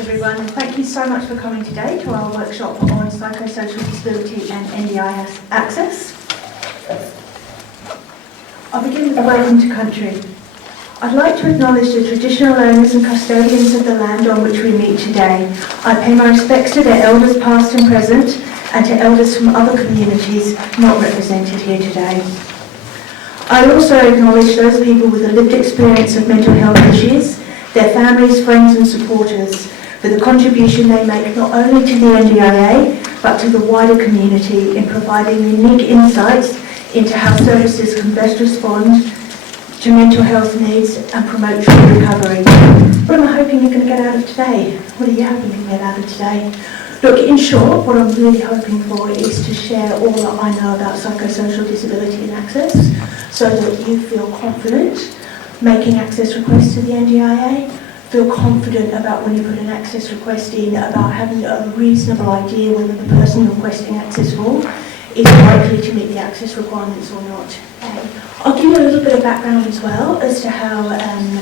everyone, and thank you so much for coming today to our workshop on psychosocial disability and NDIA access. I'll begin with a welcome to country. I'd like to acknowledge the traditional owners and custodians of the land on which we meet today. I pay my respects to their elders past and present, and to elders from other communities not represented here today. I also acknowledge those people with a lived experience of mental health issues, their families, friends and supporters, for the contribution they make not only to the NDIA, but to the wider community in providing unique insights into how services can best respond to mental health needs and promote true recovery. What am I hoping you're going to get out of today? What are you hoping to get out of today? Look, in short, what I'm really hoping for is to share all that I know about psychosocial disability and access so that you feel confident making access requests to the NDIA, feel confident about when you put an access request in, about having a reasonable idea whether the person you're requesting access for is likely to meet the access requirements or not. I'll give you a little bit of background as well as to how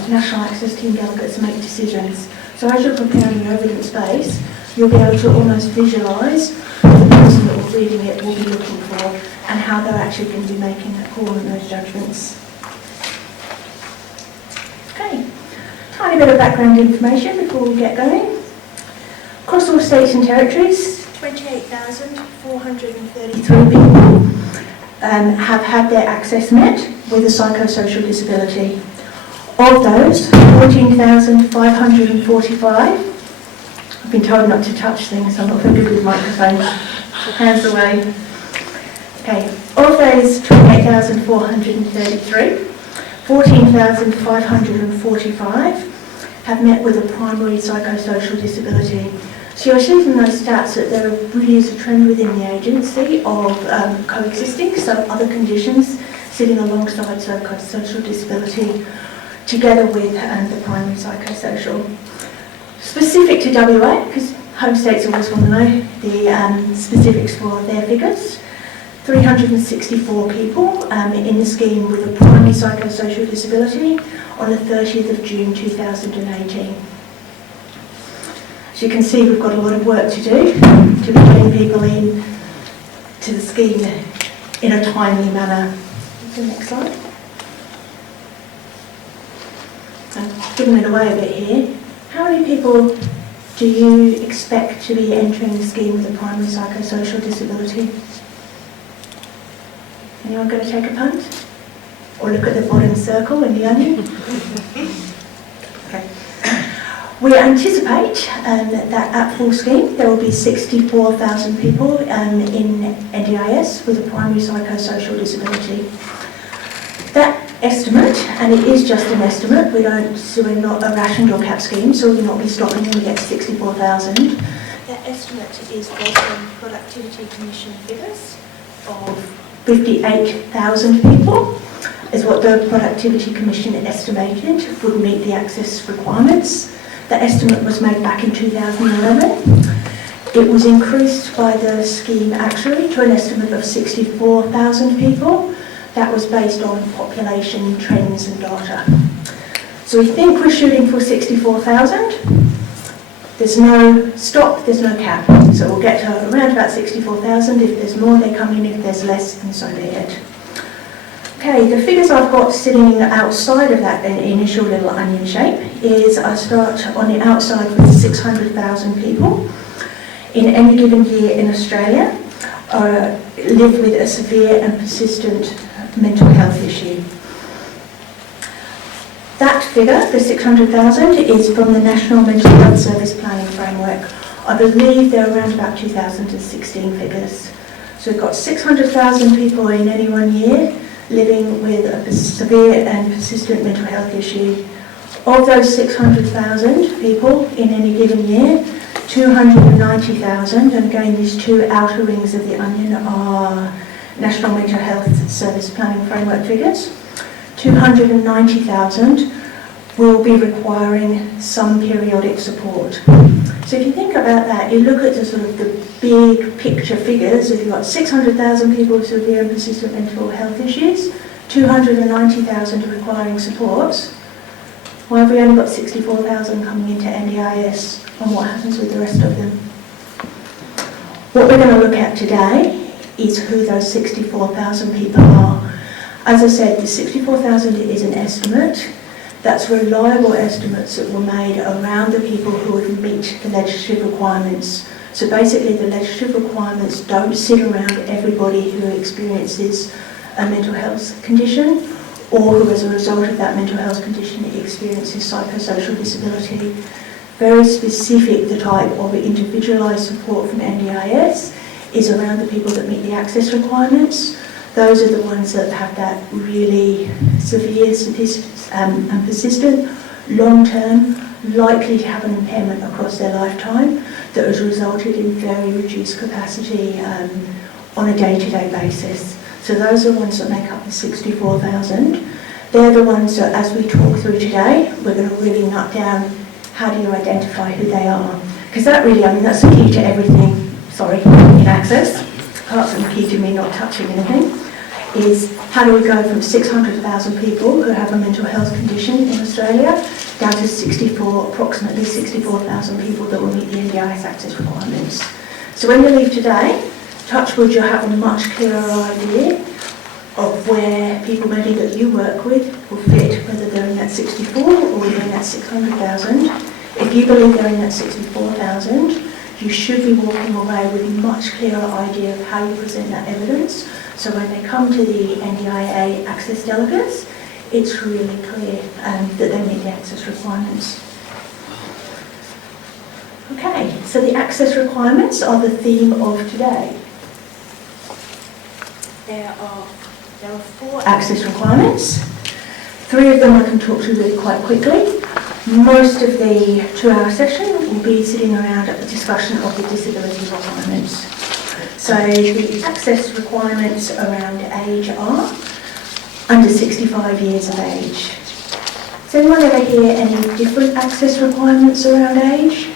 National Access Team delegates make decisions. So as you're preparing your evidence base, you'll be able to almost visualise what the person that will be reading it will be looking for and how they're actually going to be making that call and those judgments. Okay, tiny bit of background information before we get going. Across all states and territories, 28,433 people have had their access met with a psychosocial disability. Of those, 14,545, I've been told not to touch things, I'm not very good with microphones. Hands away. Okay, of those 28,433, 14,545 have met with a primary psychosocial disability. So you'll see from those stats that there really is a trend within the agency of coexisting, so other conditions sitting alongside psychosocial disability together with the primary psychosocial. Specific to WA, because home states always want to know the specifics for their figures, 364 people in the scheme with a primary psychosocial disability on the 30th of June 2018. As you can see, we've got a lot of work to do to be getting people in to the scheme in a timely manner. The next slide. I'm giving it away a bit here. How many people do you expect to be entering the scheme with a primary psychosocial disability? Anyone going to take a punt? Or look at the bottom circle in the onion? Okay. We anticipate that at full scheme there will be 64,000 people in NDIS with a primary psychosocial disability. That estimate, and it is just an estimate, we're not a rationed or cap scheme, so we'll not be stopping when we get to 64,000. That estimate is based on Productivity Commission figures of 58,000 people, is what the Productivity Commission estimated would meet the access requirements. The estimate was made back in 2011. It was increased by the scheme actually to an estimate of 64,000 people. That was based on population trends and data. So we think we're shooting for 64,000. There's no stop, there's no cap. So we'll get to around about 64,000. If there's more, they come in. If there's less, then so be it. Okay, the figures I've got sitting outside of that initial little onion shape is I start on the outside with 600,000 people in any given year in Australia live with a severe and persistent mental health issue. That figure, the 600,000, is from the National Mental Health Service Planning Framework. I believe they're around about 2016 figures. So we've got 600,000 people in any one year living with a severe and persistent mental health issue. Of those 600,000 people in any given year, 290,000, and again these two outer rings of the onion are National Mental Health Service Planning Framework figures, 290,000 will be requiring some periodic support. So if you think about that, you look at the sort of the big picture figures. If you've got 600,000 people with severe and persistent mental health issues, 290,000 requiring supports, Why have we only got 64,000 coming into NDIS, and what happens with the rest of them? What we're going to look at today is who those 64,000 people are. As I said, the 64,000 is an estimate. That's reliable estimates that were made around the people who would meet the legislative requirements. So basically the legislative requirements don't sit around everybody who experiences a mental health condition or who as a result of that mental health condition experiences psychosocial disability. Very specific, the type of individualised support from NDIS is around the people that meet the access requirements. Those are the ones that have that really severe and persistent, long-term, likely to have an impairment across their lifetime that has resulted in very reduced capacity on a day-to-day basis. So those are the ones that make up the 64,000. They're the ones that, as we talk through today, we're going to really nut down how do you identify who they are. Because that really, that's the key to everything, in access, apart from the key to me not touching anything, is how do we go from 600,000 people who have a mental health condition in Australia down to approximately 64,000 people that will meet the NDIS access requirements. So when you leave today, touch wood, you'll have a much clearer idea of where people maybe that you work with will fit, whether they're in that 64 or they're in that 600,000. If you believe they're in that 64,000, you should be walking away with a much clearer idea of how you present that evidence. So when they come to the NDIA access delegates, it's really clear that they meet the access requirements. Okay, so the access requirements are the theme of today. There are 4 access requirements. 3 of them I can talk to really quite quickly. Most of the 2-hour session will be sitting around at the discussion of the disability requirements. So the access requirements around age are under 65 years of age. Does anyone ever hear any different access requirements around age?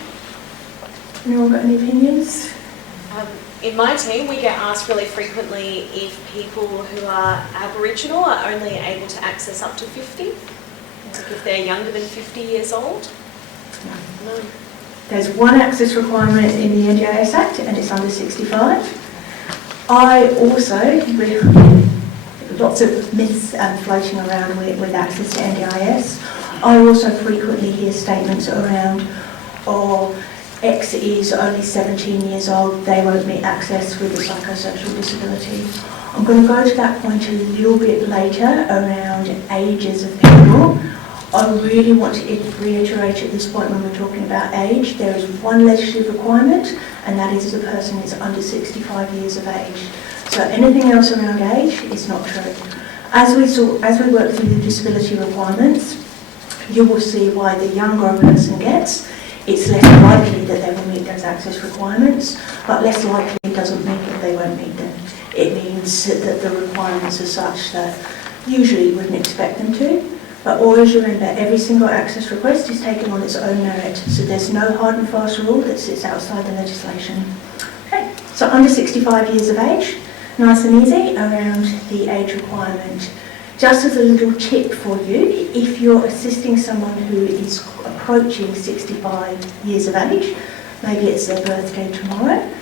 Anyone got any opinions? In my team, we get asked really frequently if people who are Aboriginal are only able to access up to 50. Like if they're younger than 50 years old? No. There's one access requirement in the Ndis Act and it's under 65. I also, with lots of myths floating around with access to NDIS, I also frequently hear statements around, X is only 17 years old, they won't meet access with a psychosocial disability. I'm going to go to that point a little bit later around ages of people. I really want to reiterate at this point when we're talking about age, there is one legislative requirement, and that is the person is under 65 years of age. So anything else around age is not true. As we work through the disability requirements, you will see why the younger a person gets, it's less likely that they will meet those access requirements, but less likely doesn't mean that they won't meet them. It means that the requirements are such that usually you wouldn't expect them to. But always remember, every single access request is taken on its own merit, so there's no hard and fast rule that sits outside the legislation. Okay, so under 65 years of age, nice and easy around the age requirement. Just as a little tip for you, if you're assisting someone who is approaching 65 years of age, maybe it's their birthday tomorrow,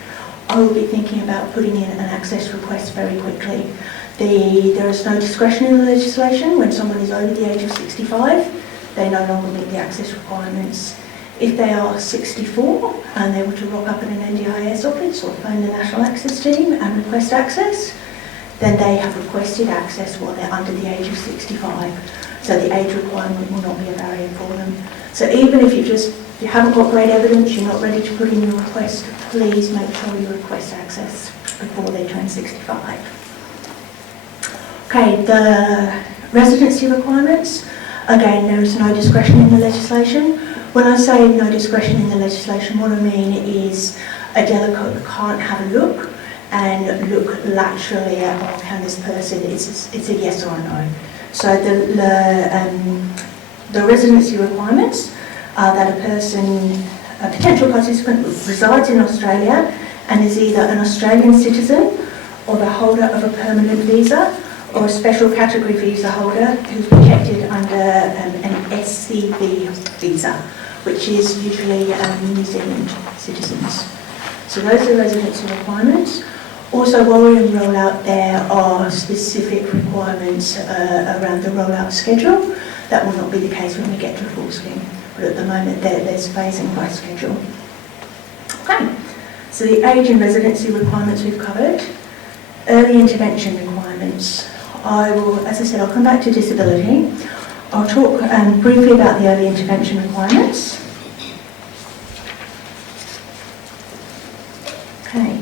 I will be thinking about putting in an access request very quickly. There is no discretion in the legislation. When someone is over the age of 65, they no longer meet the access requirements. If they are 64 and they were to rock up in an NDIS office or phone the National Access Team and request access, then they have requested access while they're under the age of 65. So the age requirement will not be a barrier for them. So even if you haven't got great evidence, you're not ready to put in your request, please make sure you request access before they turn 65. Okay, the residency requirements, again, there is no discretion in the legislation. When I say no discretion in the legislation, what I mean is a delegate can't have a look and look laterally at, can this person, it's a yes or a no. So the residency requirements are that a potential participant resides in Australia and is either an Australian citizen or the holder of a permanent visa or a special category visa holder who's protected under SCV visa, which is usually New Zealand citizens. So those are residency requirements. Also, while we're in rollout, there are specific requirements around the rollout schedule. That will not be the case when we get to a full scheme, but at the moment there's phasing by schedule. Okay, so the age and residency requirements we've covered. Early intervention requirements. I will, as I said, I'll come back to disability. I'll talk briefly about the early intervention requirements. Okay.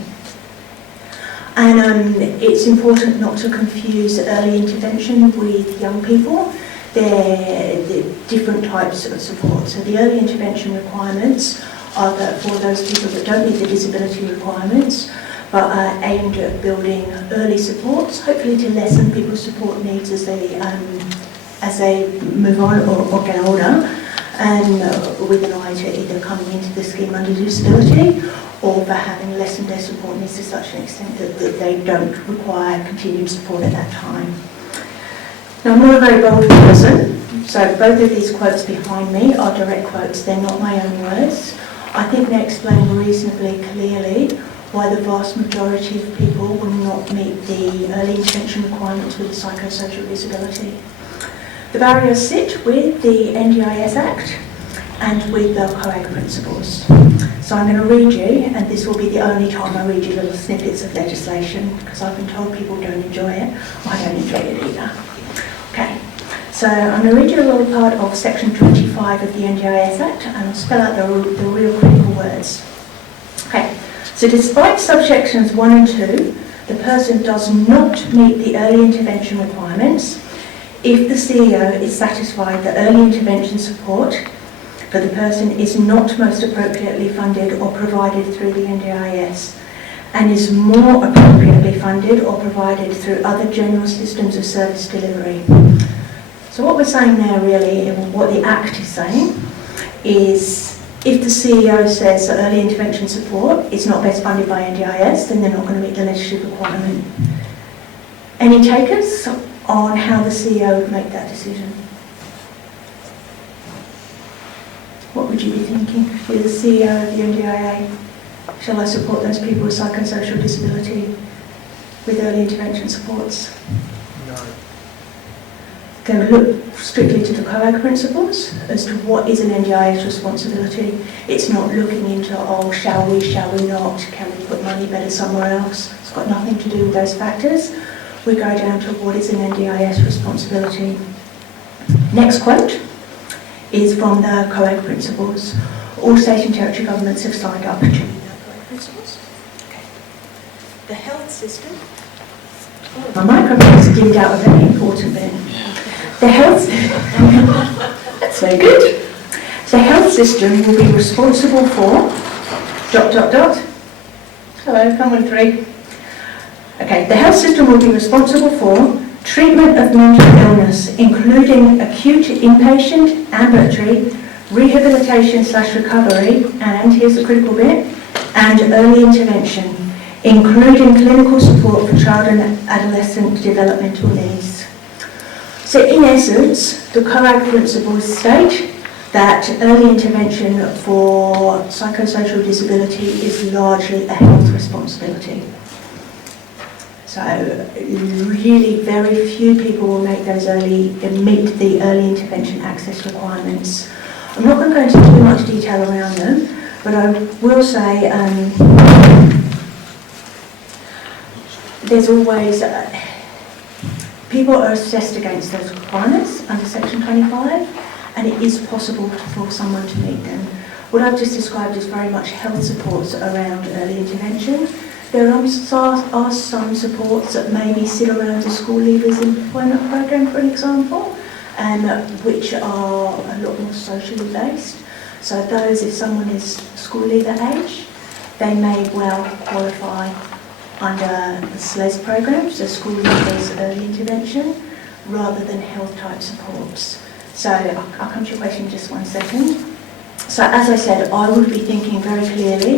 And it's important not to confuse early intervention with young people. They're different types of support. So the early intervention requirements are for those people that don't meet the disability requirements, but are aimed at building early supports, hopefully to lessen people's support needs as they move on or get older, and with an eye to either coming into the scheme under disability or for having lessened their support needs to such an extent that they don't require continued support at that time. Now, I'm not a very bold person, so both of these quotes behind me are direct quotes, they're not my own words. I think they explain reasonably clearly why the vast majority of people will not meet the early intervention requirements with a psychosocial disability. The barriers sit with the NDIS Act and with the COAG principles. So I'm going to read you, and this will be the only time I read you little snippets of legislation, because I've been told people don't enjoy it. I don't enjoy it either. Okay, so I'm going to read you a little part of section 25 of the NDIS Act, and I'll spell out the real critical words. Okay, so despite subsections 1 and 2, the person does not meet the early intervention requirements if the CEO is satisfied that early intervention support for the person is not most appropriately funded or provided through the NDIS, and is more appropriately funded or provided through other general systems of service delivery. So what we're saying there really, and what the Act is saying, is if the CEO says that early intervention support is not best funded by NDIS, then they're not going to meet the legislative requirement. Any takers on how the CEO would make that decision? What would you be thinking? You're the CEO of the NDIA. Shall I support those people with psychosocial disability with early intervention supports? No. Going to look strictly to the COAG principles as to what is an NDIS responsibility. It's not looking into, oh, shall we not, can we put money better somewhere else? It's got nothing to do with those factors. We go down to what is an NDIS responsibility. Next quote is from the COAG principles. All state and territory governments have signed up to the COAG principles. Okay. The health system. Oh, my microphone's dimmed out a very important bit. The health that's very good. The health system will be responsible for ... Hello, come on 3. Okay, the health system will be responsible for treatment of mental illness, including acute inpatient, ambulatory, rehabilitation/recovery, and here's the critical bit, and early intervention, including clinical support for child and adolescent developmental needs. So in essence, the COAG principles state that early intervention for psychosocial disability is largely a health responsibility. So really very few people will meet the early intervention access requirements. I'm not going to go into too much detail around them, but I will say there's always, people are assessed against those requirements under section 25, and it is possible for someone to meet them. What I've just described is very much health supports around early intervention. There are some supports that maybe sit around the school leavers employment program, for an example, which are a lot more socially based. So those, if someone is school leaver age, they may well qualify under the SLES program, so school leavers early intervention, rather than health type supports. So I'll come to your question in just 1 second. So as I said, I would be thinking very clearly,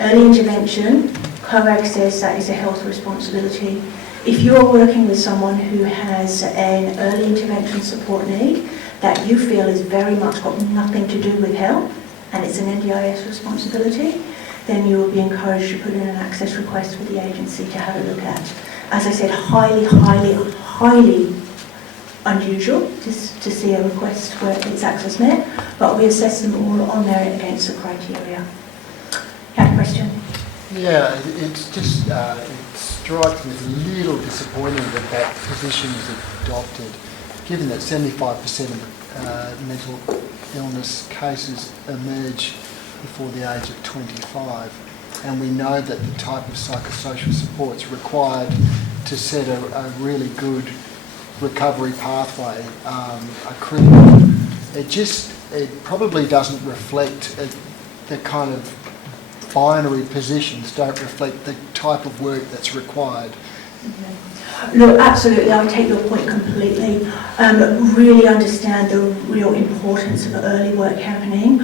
early intervention, COAG says that is a health responsibility. If you're working with someone who has an early intervention support need, that you feel is very much got nothing to do with help, and it's an NDIS responsibility, then you will be encouraged to put in an access request for the agency to have a look at. As I said, highly unusual to see a request where its access met, but we assess them all on merit against the criteria. You have a question? Yeah, it's just, it strikes me as a little disappointing that that position is adopted, given that 75% of mental illness cases emerge before the age of 25, and we know that the type of psychosocial supports required to set a really good recovery pathway are critical. It probably doesn't reflect the kind of binary positions, don't reflect the type of work that's required. Look, absolutely, I take your point completely. Really understand the real importance of early work happening.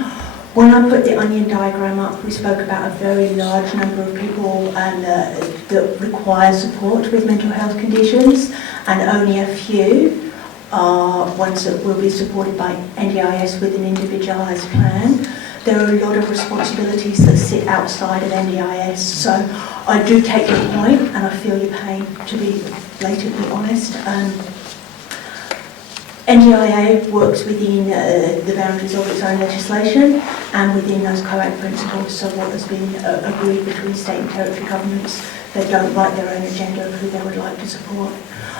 When I put the onion diagram up, we spoke about a very large number of people that require support with mental health conditions, and only a few are ones that will be supported by NDIS with an individualised plan. There are a lot of responsibilities that sit outside of NDIS, so I do take your point and I feel your pain, to be blatantly honest. NDIA works within the boundaries of its own legislation and within those COAC principles, so what has been agreed between state and territory governments, they don't write their own agenda of who they would like to support.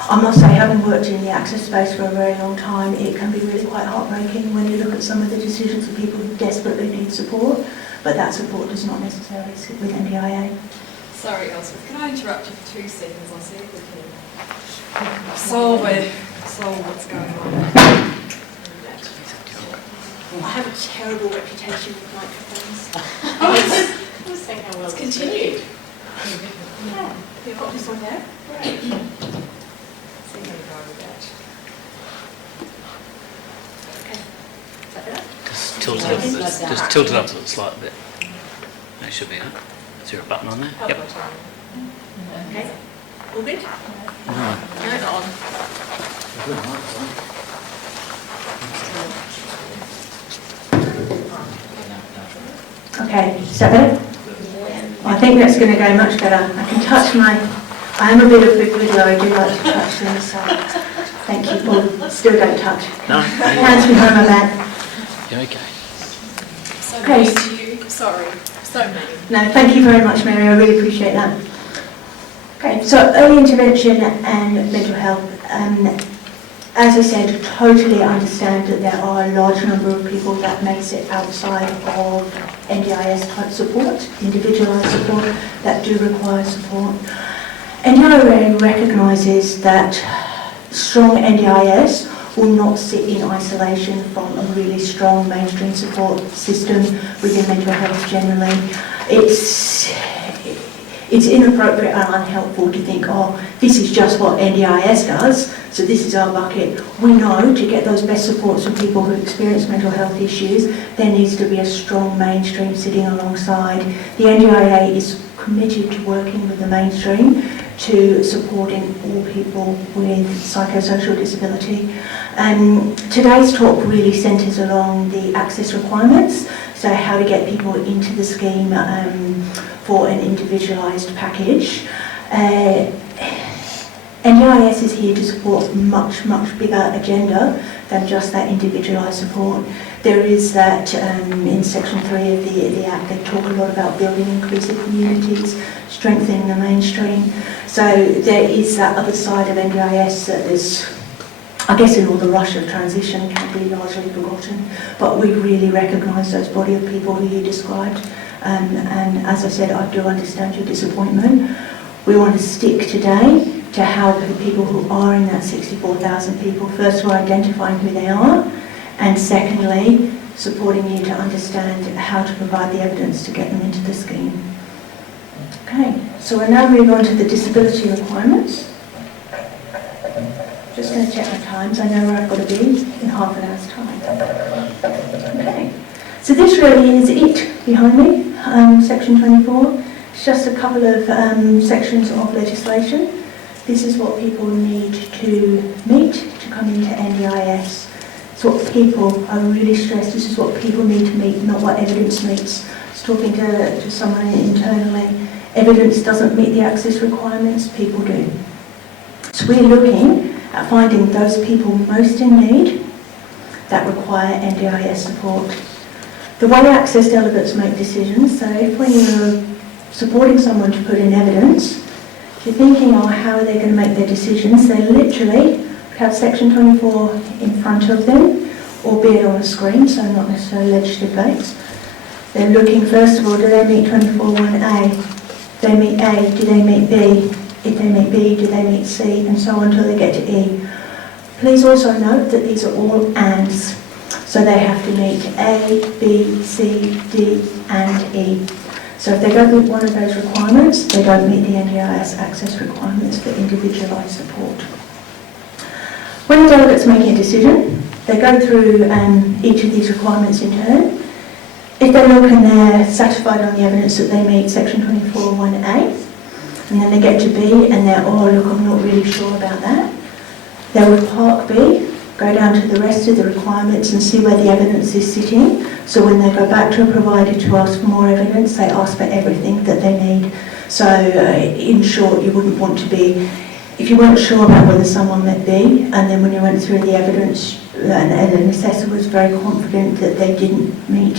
I must say, having worked in the access space for a very long time, it can be really quite heartbreaking when you look at some of the decisions of people who desperately need support, but that support does not necessarily sit with NDIA. Sorry, Elspeth, can I interrupt you for 2 seconds? I'll see if we can solve what's going on. I have a terrible reputation with microphones. It's continued. Yeah, you've got this on there. Great. See how we go with that. Okay, is that better? Just tilt it up a slight bit. That should be it. Is there a button on there? Yep. Okay, all good? No. Turn on. Okay, is that better? I think that's going to go much better. I can touch I am a bit of a fiddler, I do like to touch things, so thank you, Paul. Still don't touch. No. Hands behind my back. You're okay. So Okay. mean to you. Sorry. So mean. No, thank you very much, Mary. I really appreciate that. Okay, so early intervention and mental health. As I said, totally understand that there are a large number of people that may sit outside of NDIS type support, individualised support, that do require support. NDIA recognises that strong NDIS will not sit in isolation from a really strong mainstream support system within mental health generally. It's inappropriate and unhelpful to think, oh, this is just what NDIS does, so this is our bucket. We know to get those best supports for people who experience mental health issues, there needs to be a strong mainstream sitting alongside. The NDIA is committed to working with the mainstream to supporting all people with psychosocial disability. Today's talk really centres along the access requirements, so how to get people into the scheme for an individualised package. NDIS is here to support much bigger agenda than just that individualised support. There is that in section 3 of the Act, they talk a lot about building inclusive communities, strengthening the mainstream. So there is that other side of NDIS that is, I guess in all the rush of transition, can be largely forgotten. But we really recognise those body of people who you described. And as I said, I do understand your disappointment. We want to stick today to how the people who are in that 64,000 people, first of all, identifying who they are, and secondly, supporting you to understand how to provide the evidence to get them into the scheme. Okay, so we'll now move on to the disability requirements. Just going to check my times. I know where I've got to be in half an hour's time. Okay, so this really is it behind me, section 24. It's just a couple of sections of legislation. This is what people need to meet to come into NDIS. It's what people are really stressed. This is what people need to meet, not what evidence meets. I was talking to someone internally. Evidence doesn't meet the access requirements, people do. So we're looking at finding those people most in need that require NDIA support. The way access delegates make decisions, so if when you're supporting someone to put in evidence, if you're thinking, oh, how are they going to make their decisions, they literally have section 24 in front of them, albeit on a screen, so not necessarily legislative dates. They're looking, first of all, do they meet 24.1a? If they meet A, do they meet B? If they meet B, do they meet C? And so on until they get to E. Please also note that these are all ANDs. So they have to meet A, B, C, D, and E. So if they don't meet one of those requirements, they don't meet the NDIS access requirements for individualised support. When the delegate's making a decision, they go through each of these requirements in turn. If they look and they're satisfied on the evidence that they meet section 24.1a, and then they get to B and they're, oh look, I'm not really sure about that, they would park B, go down to the rest of the requirements and see where the evidence is sitting. So when they go back to a provider to ask for more evidence, they ask for everything that they need. So in short, you wouldn't want to be, if you weren't sure about whether someone met B, and then when you went through the evidence and an assessor was very confident that they didn't meet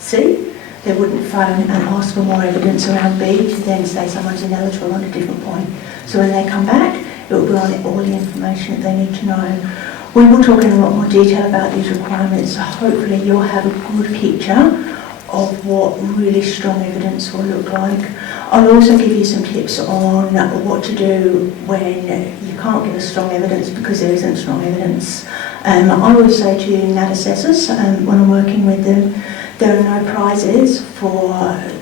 C, they wouldn't phone and ask for more evidence around B to then say someone's ineligible on a different point. So when they come back, it will be on all the information that they need to know. We will talk in a lot more detail about these requirements, so hopefully you'll have a good picture of what really strong evidence will look like. I'll also give you some tips on what to do when you can't give us strong evidence because there isn't strong evidence. I always say to NAT assessors when I'm working with them, there are no prizes for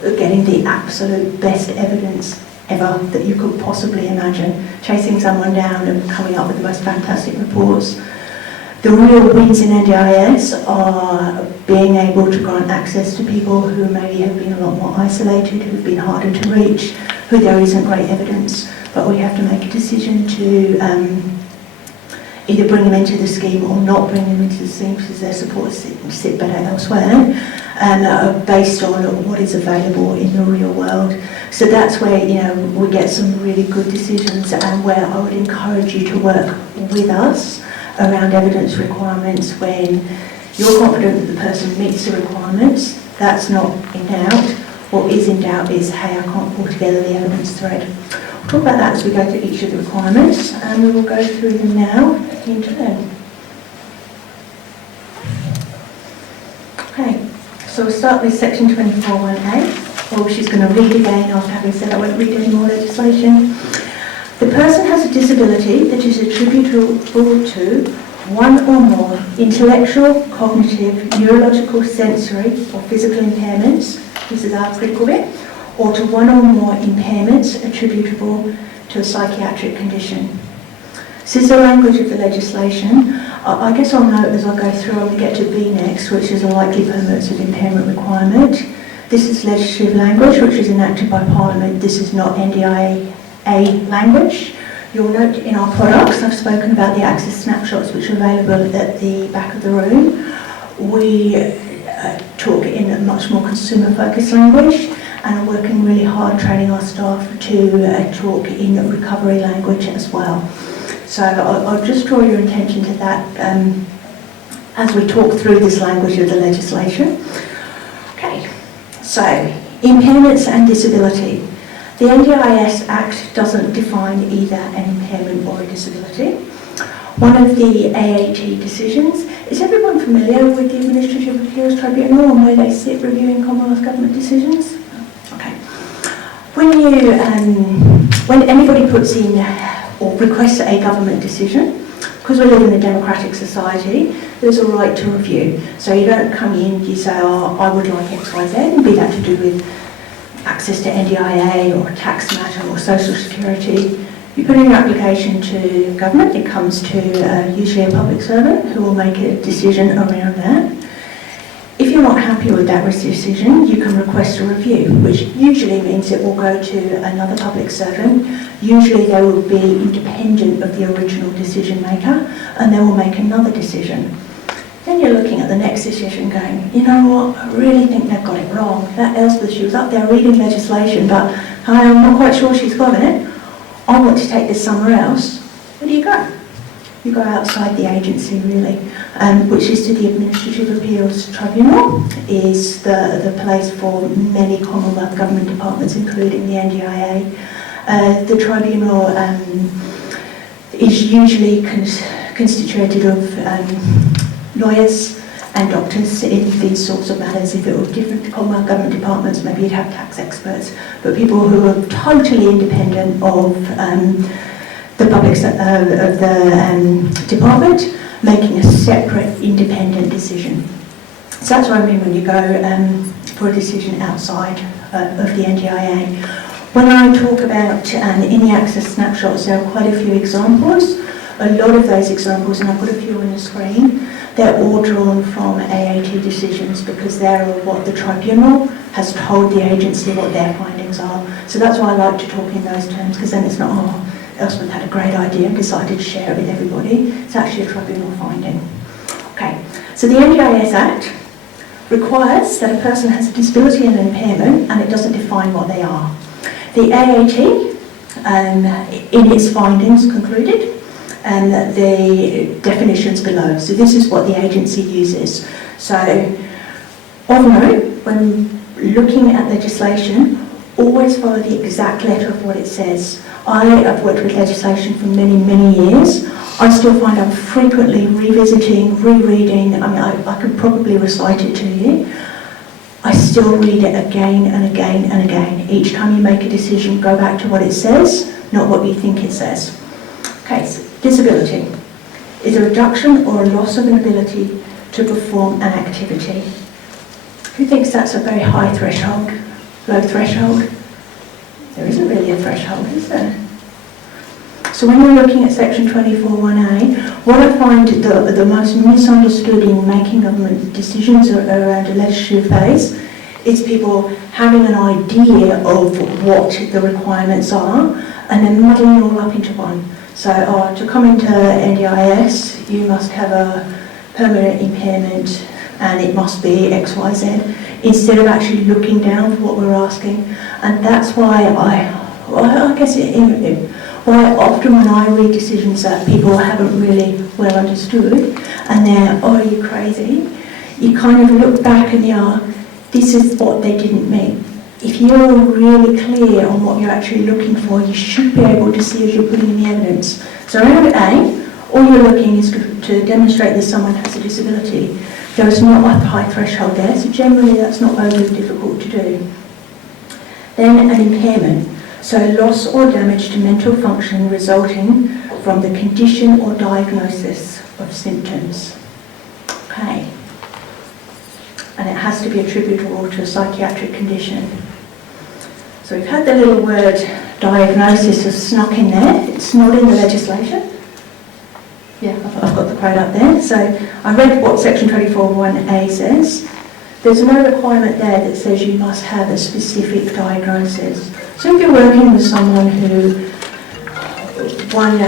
getting the absolute best evidence ever that you could possibly imagine. Chasing someone down and coming up with the most fantastic reports. The real wins in NDIS are being able to grant access to people who maybe have been a lot more isolated, who've been harder to reach, who there isn't great evidence, but we have to make a decision to either bring them into the scheme or not bring them into the scheme because their supports sit better elsewhere, based on what is available in the real world. So that's where we get some really good decisions, and where I would encourage you to work with us around evidence requirements when you're confident that the person meets the requirements. That's not in doubt. What is in doubt is, hey, I can't pull together the evidence thread. We'll talk about that as we go through each of the requirements, and we will go through them now in turn. Okay, so we'll start with section 24.1a. Well, she's going to read again after having said I won't read any more legislation. The person has a disability that is attributable to one or more intellectual, cognitive, neurological, sensory or physical impairments, this is our critical bit, or to one or more impairments attributable to a psychiatric condition. This is the language of the legislation. I guess I'll note as I go through, I'm going to get to B next, which is a likely permanence of impairment requirement. This is legislative language which is enacted by Parliament. This is not NDIA language. You'll note in our products, I've spoken about the access snapshots which are available at the back of the room. We talk in a much more consumer-focused language and are working really hard training our staff to talk in recovery language as well. So I'll just draw your attention to that as we talk through this language of the legislation. Okay, so impairments and disability. The NDIS Act doesn't define either an impairment or a disability. One of the AAT decisions, is everyone familiar with the Administrative Appeals Tribunal and where they sit reviewing Commonwealth Government decisions? Okay. When anybody puts in or requests a government decision, because we live in a democratic society, there's a right to review. So you don't come in, you say, oh, I would like X, Y, Z, and be that to do with access to NDIA or a tax matter or social security. You put in your application to government, it comes to usually a public servant who will make a decision around that. If you're not happy with that decision, you can request a review, which usually means it will go to another public servant. Usually they will be independent of the original decision maker and they will make another decision. Then you're looking at the next decision going, you know what, I really think they've got it wrong. That Elspeth, she was up there reading legislation, but I'm not quite sure she's got it. I want to take this somewhere else. Where do you go? You go outside the agency, really, which is to the Administrative Appeals Tribunal, is the place for many Commonwealth Government departments, including the NDIA. The tribunal is usually constituted of lawyers and doctors in these sorts of matters. If it were different Commonwealth Government departments, maybe you'd have tax experts, but people who are totally independent of the public of the department, making a separate, independent decision. So that's what I mean when you go for a decision outside of the NDIA. When I talk about in the access snapshots, there are quite a few examples. A lot of those examples, and I've got a few on the screen, they're all drawn from AAT decisions because they're what the tribunal has told the agency what their findings are. So that's why I like to talk in those terms, because then it's not, oh, Elspeth had a great idea and decided to share it with everybody. It's actually a tribunal finding. Okay, so the NDIS Act requires that a person has a disability and an impairment, and it doesn't define what they are. The AAT, in its findings, concluded the definitions below. So this is what the agency uses. So, of note, when looking at legislation, always follow the exact letter of what it says. I have worked with legislation for many, many years. I still find I'm frequently revisiting, rereading. I mean, I could probably recite it to you. I still read it again and again and again. Each time you make a decision, go back to what it says, not what you think it says. Okay, so disability is a reduction or a loss of an ability to perform an activity. Who thinks that's a very high threshold, low threshold? There isn't really a threshold, is there? So when you're looking at section 24(1)A, what I find the most misunderstood in making government decisions around a legislative phase is people having an idea of what the requirements are and then muddling it all up into one. So to come into NDIS, you must have a permanent impairment and it must be XYZ, instead of actually looking down for what we're asking. And that's why why often when I read decisions that people haven't really well understood, and they're, oh, are you crazy? You kind of look back and this is what they didn't mean. If you're really clear on what you're actually looking for, you should be able to see as you're putting in the evidence. So around A, all you're looking is to demonstrate that someone has a disability. There is not a high threshold there, so generally that's not overly difficult to do. Then an impairment. So loss or damage to mental function resulting from the condition or diagnosis of symptoms. Okay. And it has to be attributable to a psychiatric condition. So we've had the little word diagnosis has snuck in there. It's not in the legislation. Yeah, I've got the quote up there. So I read what section 24(1)A says. There's no requirement there that says you must have a specific diagnosis. So if you're working with someone who one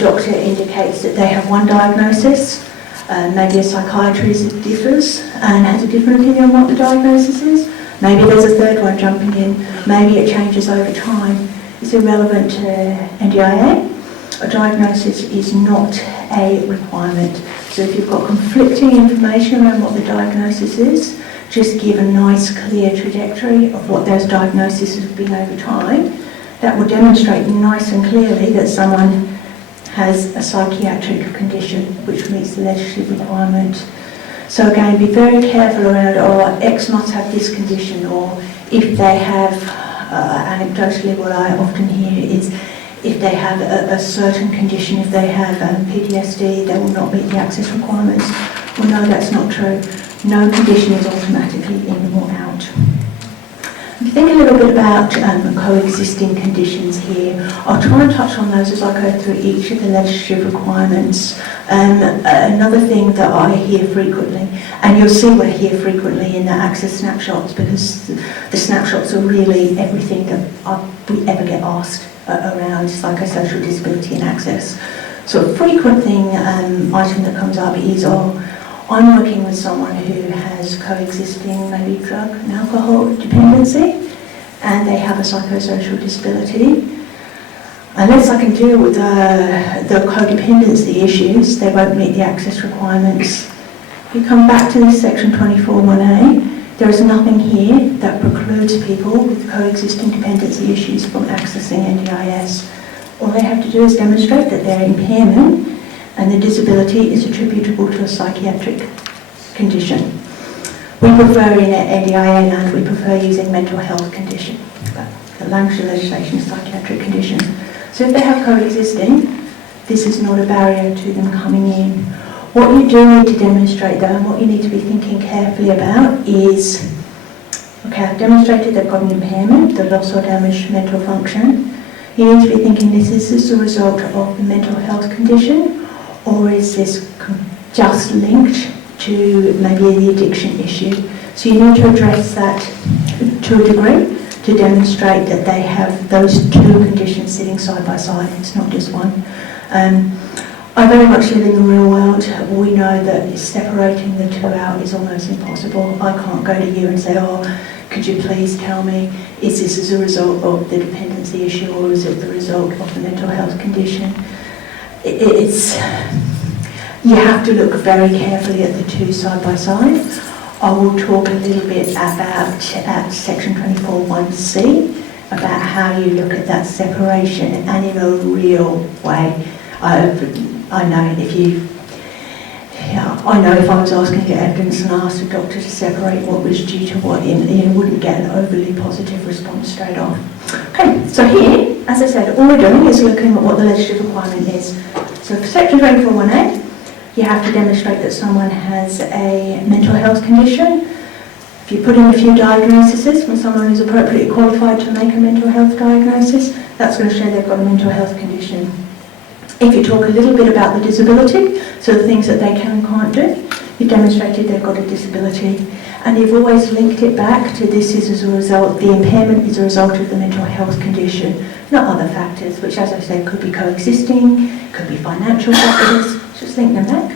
doctor indicates that they have one diagnosis, maybe a psychiatrist differs and has a different opinion on what the diagnosis is, maybe there's a third one jumping in, maybe it changes over time. It's irrelevant to NDIA. A diagnosis is not a requirement. So if you've got conflicting information around what the diagnosis is, just give a nice clear trajectory of what those diagnoses have been over time. That will demonstrate nice and clearly that someone has a psychiatric condition which meets the legislative requirement. So again, be very careful around, X must have this condition, or if they have, anecdotally what I often hear is, if they have a certain condition, if they have PTSD, they will not meet the access requirements. Well, no, that's not true. No condition is automatically in or out. If you think a little bit about coexisting conditions here, I'll try and touch on those as I go through each of the legislative requirements. Another thing that I hear frequently, and you'll see what I hear frequently in the access snapshots, because the snapshots are really everything that we ever get asked around psychosocial disability and access. So a frequent thing, item that comes up is, I'm working with someone who has coexisting maybe drug and alcohol dependency, and they have a psychosocial disability. Unless I can deal with the codependency issues, they won't meet the access requirements. If you come back to this section 24(1)(a), there is nothing here that precludes people with coexisting dependency issues from accessing NDIS. All they have to do is demonstrate that their impairment and the disability is attributable to a psychiatric condition. We prefer in NDIA land, we prefer using mental health condition, but the language of legislation is psychiatric condition. So if they have coexisting, this is not a barrier to them coming in. What you do need to demonstrate though, and what you need to be thinking carefully about is, okay, I've demonstrated they've got an impairment, the loss or damaged mental function. You need to be thinking, is this a result of the mental health condition, or is this just linked to maybe the addiction issue? So you need to address that to a degree to demonstrate that they have those two conditions sitting side by side. It's not just one. I very much live in the real world. We know that separating the two out is almost impossible. I can't go to you and say, oh, could you please tell me, is this as a result of the dependency issue or is it the result of the mental health condition? You have to look very carefully at the two side by side. I will talk a little bit about at section 24(1)(c) about how you look at that separation and in a real way. I know if I was asking for evidence and asked a doctor to separate what was due to what, you wouldn't get an overly positive response straight off. Okay, so here, as I said, all we're doing is looking at what the legislative requirement is. So for section 24(1)(a), you have to demonstrate that someone has a mental health condition. If you put in a few diagnoses from someone who's appropriately qualified to make a mental health diagnosis, that's going to show they've got a mental health condition. If you talk a little bit about the disability, so the things that they can and can't do, you've demonstrated they've got a disability. And you've always linked it back to this is as a result, the impairment is a result of the mental health condition, not other factors, which as I said could be coexisting, could be financial factors. Just link them back.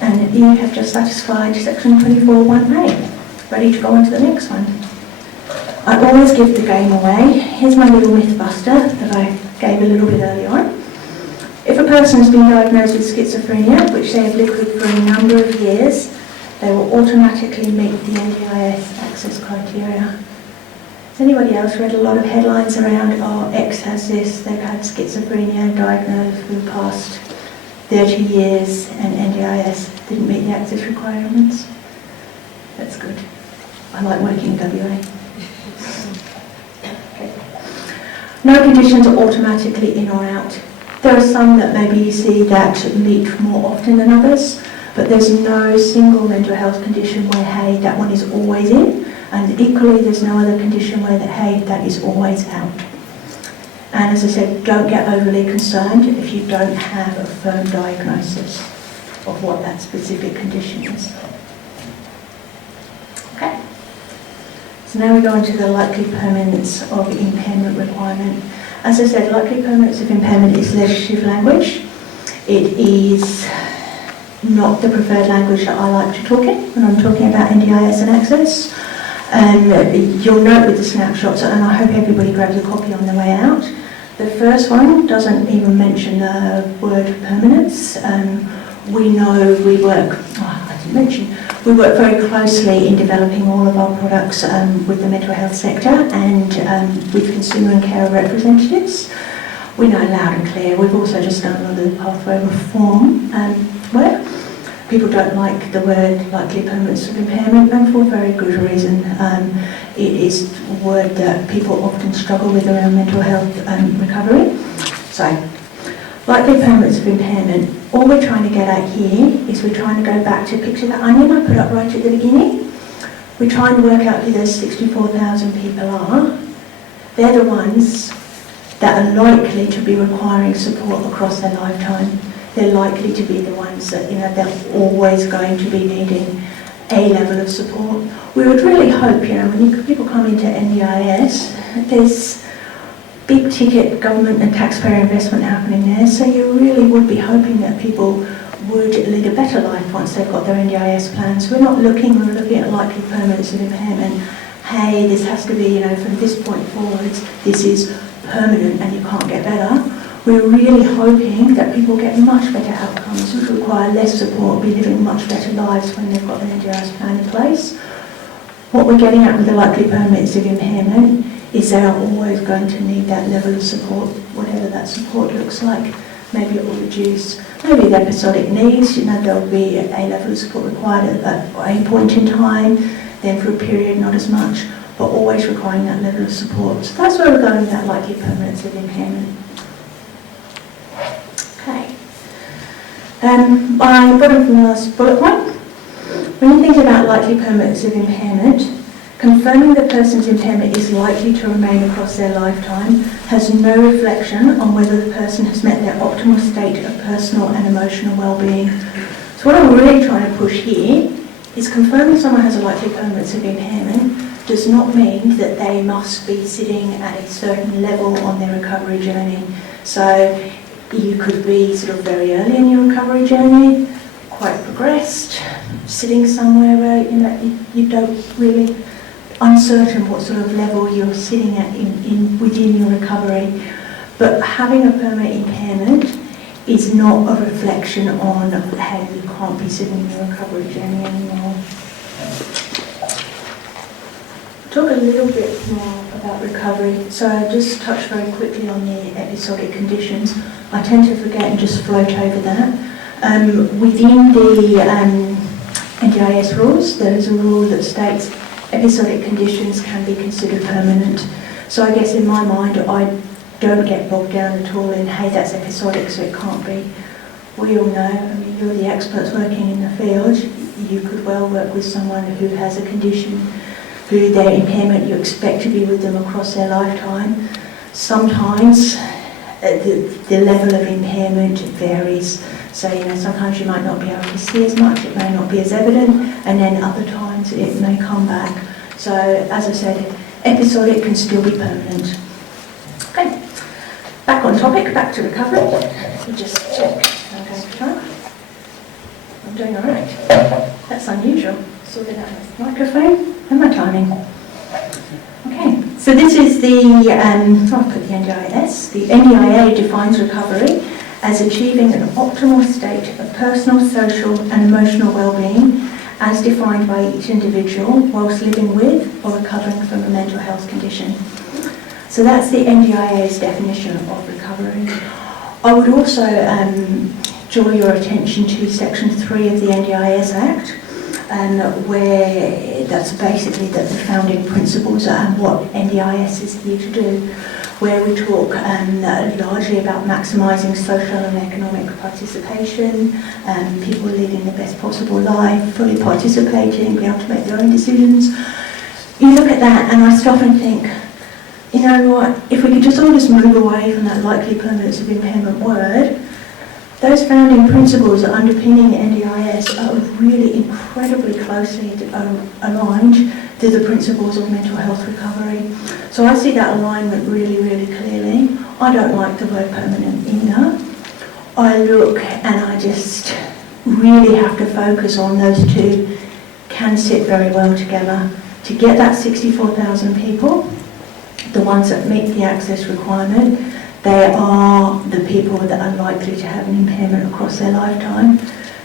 And you have just satisfied section 24(1)(a). Ready to go on to the next one. I always give the game away. Here's my little myth buster that I gave a little bit earlier on. If a person has been diagnosed with schizophrenia, which they have lived with for a number of years, they will automatically meet the NDIS access criteria. Has anybody else read a lot of headlines around, oh, X has this, they've had schizophrenia diagnosed for the past 30 years and NDIS didn't meet the access requirements? That's good. I like working in WA. Okay. No conditions are automatically in or out. There are some that maybe you see that meet more often than others, but there's no single mental health condition where, hey, that one is always in, and equally there's no other condition where, that, hey, that is always out. And as I said, don't get overly concerned if you don't have a firm diagnosis of what that specific condition is. Okay. So now we go into the likely permanence of impairment requirement. As I said, likely permanence of impairment is legislative language. It is not the preferred language that I like to talk in when I'm talking about NDIS and access. You'll note with the snapshots, and I hope everybody grabs a copy on the way out, the first one doesn't even mention the word permanence. We know we work, we work very closely in developing all of our products with the mental health sector and with consumer and care representatives. We know loud and clear. We've also just done a lot of the pathway reform work. People don't like the word likely permanence of impairment, and for very good reason. It is a word that people often struggle with around mental health recovery. So, likely permanence of impairment. All we're trying to get at here is we're trying to go back to picture the onion I put up right at the beginning. We're trying to work out who those 64,000 people are. They're the ones that are likely to be requiring support across their lifetime. They're likely to be the ones that, they're always going to be needing a level of support. We would really hope, when people come into NDIS, there's big ticket government and taxpayer investment happening there, so you really would be hoping that people would lead a better life once they've got their NDIS plans. We're looking at likely permanence of impairment. Hey, this has to be, from this point forwards, this is permanent and you can't get better. We're really hoping that people get much better outcomes, which require less support, be living much better lives when they've got an NDIS plan in place. What we're getting at with the likely permanence of impairment is they are always going to need that level of support, whatever that support looks like. Maybe it will reduce, maybe the episodic needs, there'll be a level of support required at a point in time, then for a period not as much, but always requiring that level of support. So that's where we're going with that likely permanence of impairment. Okay. My bottom from the last bullet point, when you think about likely permanence of impairment, confirming the person's impairment is likely to remain across their lifetime has no reflection on whether the person has met their optimal state of personal and emotional well-being. So what I'm really trying to push here is confirming someone has a likely permanence of impairment does not mean that they must be sitting at a certain level on their recovery journey. So you could be sort of very early in your recovery journey, quite progressed, sitting somewhere where you don't really uncertain what sort of level you're sitting at within your recovery. But having a permanent impairment is not a reflection on how you can't be sitting in your recovery journey anymore. Talk a little bit more about recovery. So I'll just touch very quickly on the episodic conditions. I tend to forget and just float over that. Within the NDIS rules, there is a rule that states episodic conditions can be considered permanent. So I guess in my mind, I don't get bogged down at all in, hey, that's episodic, so it can't be. We all know, you're the experts working in the field, you could well work with someone who has a condition, who their impairment, you expect to be with them across their lifetime. Sometimes the level of impairment varies. So, sometimes you might not be able to see as much, it may not be as evident, and then other times it may come back. So, as I said, episodic can still be permanent. Okay, back on topic, back to recovery. Let me just check. Okay, I'm doing all right. That's unusual. Sorted out the microphone and my timing. Okay, so this is I'll put the NDIS. The NDIA defines recovery as achieving an optimal state of personal, social and emotional well-being as defined by each individual whilst living with or recovering from a mental health condition. So that's the NDIA's definition of recovery. I would also draw your attention to Section 3 of the Ndis Act, where that's basically the founding principles and what NDIS is here to do, where we talk largely about maximising social and economic participation, people living the best possible life, fully participating, being able to make their own decisions. You look at that and I stop and think, you know what, if we could just all just move away from that likely permanence of impairment word, those founding principles underpinning NDIS are really incredibly closely aligned to the principles of mental health recovery. So I see that alignment really, really clearly. I don't like the word permanent either. I look and I just really have to focus on those two can sit very well together. To get that 64,000 people, the ones that meet the access requirement, they are the people that are likely to have an impairment across their lifetime.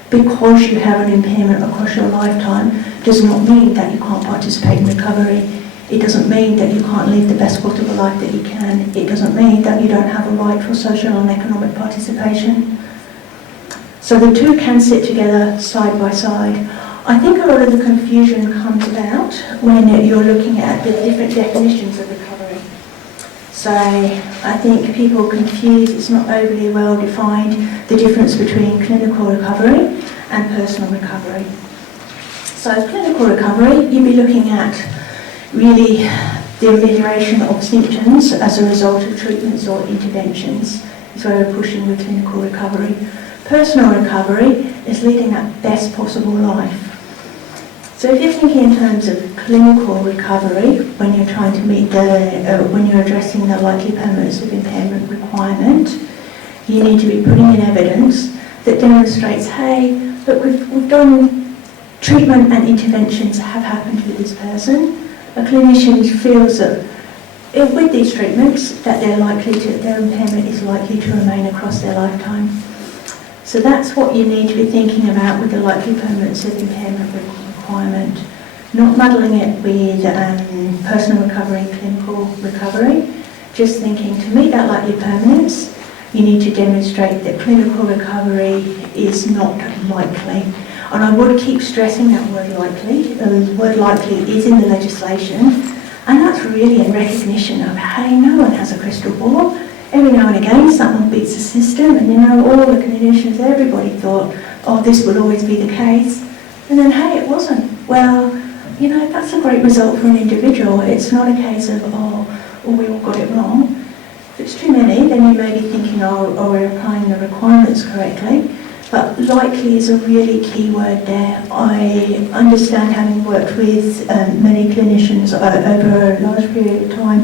Because you have an impairment across your lifetime does not mean that you can't participate in recovery. It doesn't mean that you can't live the best possible life that you can. It doesn't mean that you don't have a right for social and economic participation. So the two can sit together side by side. I think a lot of the confusion comes about when you're looking at the different definitions of recovery. So I think people confuse, it's not overly well defined, the difference between clinical recovery and personal recovery. So clinical recovery, you'd be looking at really the amelioration of symptoms as a result of treatments or interventions is where we're pushing with clinical recovery. Personal recovery is leading that best possible life. So if you're thinking in terms of clinical recovery, when you're trying to meet when you're addressing the likely permanence of impairment requirement, you need to be putting in evidence that demonstrates, hey, look, we've done treatment and interventions have happened with this person. A clinician feels that with these treatments that their impairment is likely to remain across their lifetime. So that's what you need to be thinking about with the likely permanence of impairment requirement. Not muddling it with personal recovery, clinical recovery, just thinking to meet that likely permanence, you need to demonstrate that clinical recovery is not likely. And I would keep stressing that word likely. The word likely is in the legislation, and that's really in recognition of, hey, no one has a crystal ball. Every now and again something beats the system, and all the clinicians, everybody thought, oh, this will always be the case. And then, hey, it wasn't. Well, that's a great result for an individual. It's not a case of, we all got it wrong. If it's too many, then you may be thinking, we're applying the requirements correctly. But likely is a really key word there. I understand, having worked with many clinicians over a large period of time,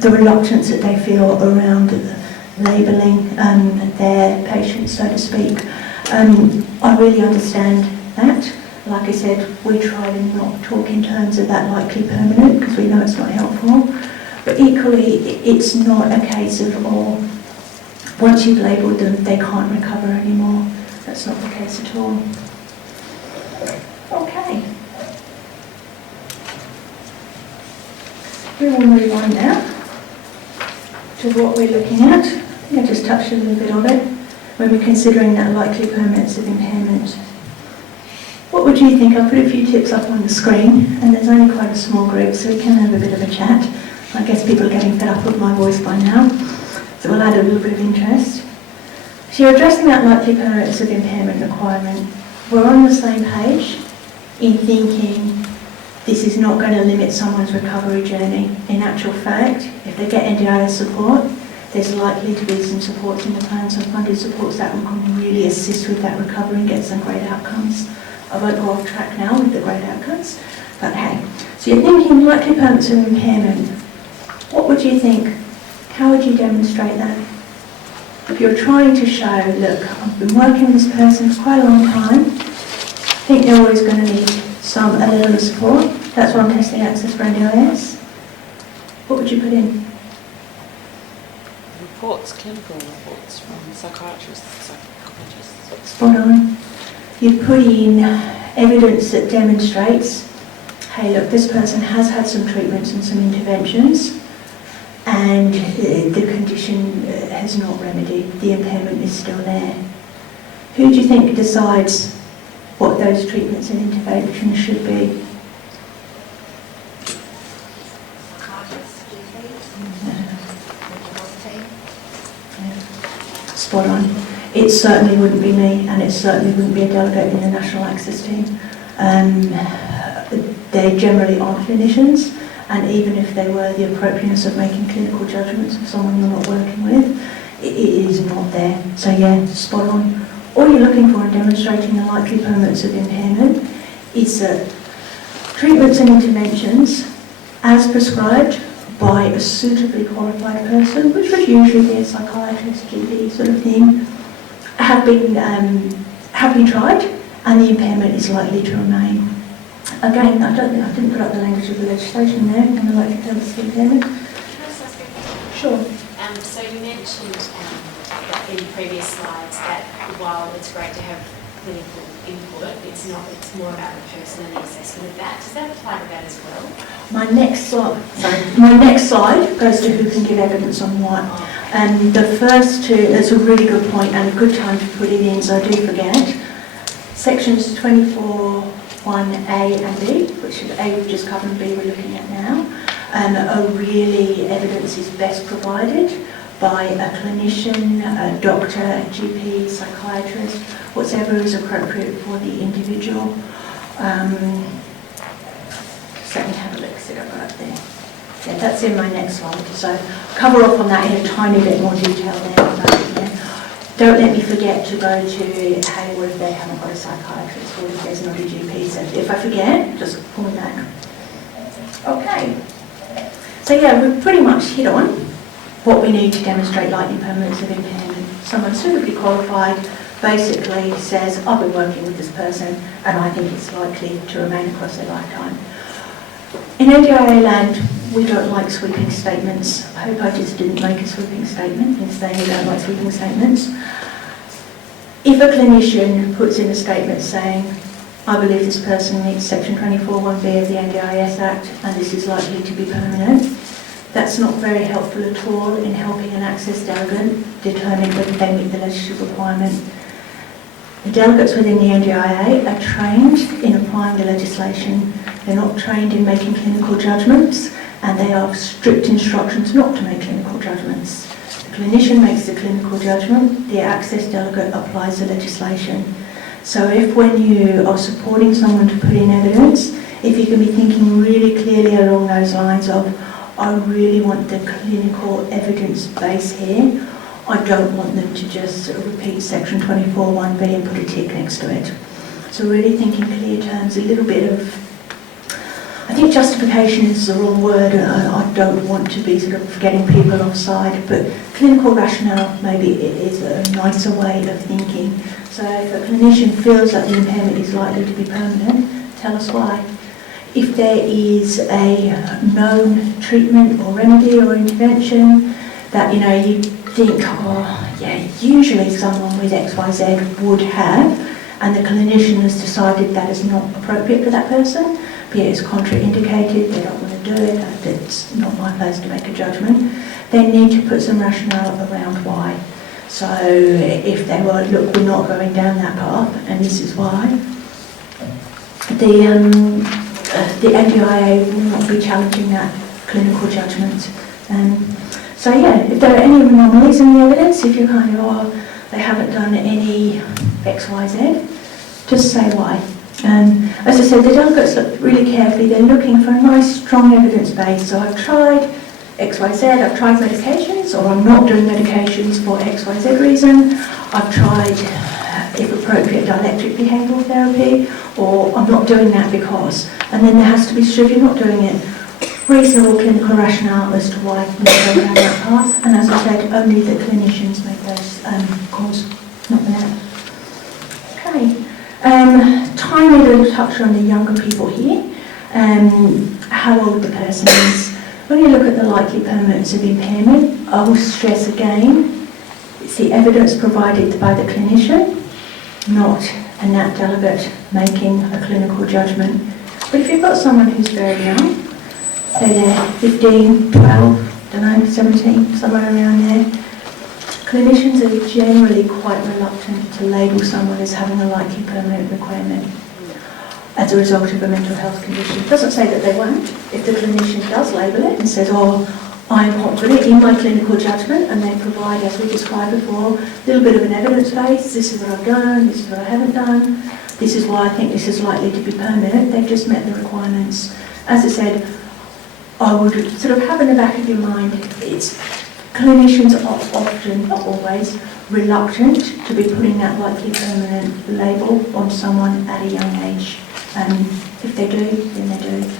the reluctance that they feel around labelling their patients, so to speak. I really understand that. Like I said, we try to not talk in terms of that likely permanent because we know it's not helpful. But equally, it's not a case of, once you've labelled them, they can't recover anymore. That's not the case at all. Okay. We will move on now to what we're looking at. I think I just touched a little bit on it when we're considering that likely permanence of impairment. What would you think? I'll put a few tips up on the screen, and there's only quite a small group, so we can have a bit of a chat. I guess people are getting fed up with my voice by now, so we'll add a little bit of interest. So you're addressing that likely permanence of impairment requirement. We're on the same page in thinking this is not going to limit someone's recovery journey. In actual fact, if they get NDIA support, there's likely to be some supports in the plan, some funded supports that can really assist with that recovery and get some great outcomes. I won't go off track now with the great outcomes, but hey. So you're thinking likely permanence of impairment. What would you think? How would you demonstrate that? If you're trying to show, look, I've been working with this person for quite a long time, I think they're always going to need a little support. That's why I'm testing access for NDIS. What would you put in? Reports, clinical reports from psychiatrists, psychologists. Spot on. You put in evidence that demonstrates, hey, look, this person has had some treatments and some interventions, and the condition has not remedied. The impairment is still there. Who do you think decides what those treatments and interventions should be? Spot on. It certainly wouldn't be me, and it certainly wouldn't be a delegate in the National Access team. They generally aren't clinicians, and even if they were, the appropriateness of making clinical judgments of someone you're not working with, it is not there. So yeah, spot on. All you're looking for in demonstrating the likely permanence of impairment is that treatments and interventions, as prescribed by a suitably qualified person, which would usually be a psychiatrist, GP sort of thing, have been tried, and the impairment is likely to remain. Again, I didn't put up the language of the legislation there, and the likely permanence of impairment. Can I just ask a question? Sure. So you mentioned in previous slides that while it's great to have clinical input, it's more about the person and the assessment of that. Does that apply to that as well? My next slide goes to who can give evidence on what. And the first two, that's a really good point and a good time to put it in, so I do forget. Sections 24(1)A and B, which is A we've just covered and B we're looking at now, are really evidence is best provided by a clinician, a doctor, a GP, psychiatrist, whatever is appropriate for the individual. Just let me have a look, see what I've got up there. Yeah, that's in my next slide. So cover off on that in a tiny bit more detail there. But, yeah. Don't let me forget to go to, hey, what if they haven't got a psychiatrist, or if there's not a GP? So if I forget, just pull me back. Okay. So yeah, we've pretty much hit on what we need to demonstrate likely permanence of impairment. Someone suitably qualified, basically says, I've been working with this person and I think it's likely to remain across their lifetime. In NDIA land, we don't like sweeping statements. I hope I just didn't make a sweeping statement in saying we don't like sweeping statements. If a clinician puts in a statement saying, I believe this person meets section 24(1)B of the Ndis Act and this is likely to be permanent, that's not very helpful at all in helping an access delegate determine whether they meet the legislative requirement. The delegates within the NDIA are trained in applying the legislation. They're not trained in making clinical judgments, and they have strict instructions not to make clinical judgments. The clinician makes the clinical judgment, the access delegate applies the legislation. So if when you are supporting someone to put in evidence, if you can be thinking really clearly along those lines of, I really want the clinical evidence base here, I don't want them to just sort of repeat section 24(1)B and put a tick next to it. So really thinking clear terms, a little bit of, I think justification is the wrong word, I don't want to be sort of getting people offside, but clinical rationale maybe is a nicer way of thinking. So if a clinician feels that the impairment is likely to be permanent, tell us why. If there is a known treatment or remedy or intervention that, you know, you think, oh, yeah, usually someone with XYZ would have, and the clinician has decided that is not appropriate for that person, be it it's contraindicated, they don't want to do it, and it's not my place to make a judgment, they need to put some rationale around why. So if they were, look, we're not going down that path, and this is why, the NDIA will not be challenging that clinical judgment. So yeah, if there are any anomalies in the evidence, if you kind of, oh, they haven't done any XYZ, just say why. As I said, the delegates look really carefully, they're looking for a nice strong evidence base. So I've tried XYZ, I've tried medications, or I'm not doing medications for XYZ reason. I've tried, if appropriate, dialectic behavioural therapy, or I'm not doing that because. And then there has to be, so if you're not doing it, reasonable clinical rationale as to why you go down that path. And as I said, only the clinicians make those calls, not the net. Okay. Tiny little touch on the younger people here. How old the person is. When you look at the likely permanence of impairment, I will stress again, it's the evidence provided by the clinician, not a NAT delegate making a clinical judgment. But if you've got someone who's very young, say they're 15, 12, don't know, 17, somewhere around there, clinicians are generally quite reluctant to label someone as having a likely permanent requirement as a result of a mental health condition. It doesn't say that they won't. If the clinician does label it and says, oh, I'm confident in my clinical judgment, and they provide, as we described before, a little bit of an evidence base, this is what I've done, this is what I haven't done, this is why I think this is likely to be permanent, they've just met the requirements. As I said, I would sort of have in the back of your mind, it's clinicians are often, not always, reluctant to be putting that likely permanent label on someone at a young age. If they do, then they do.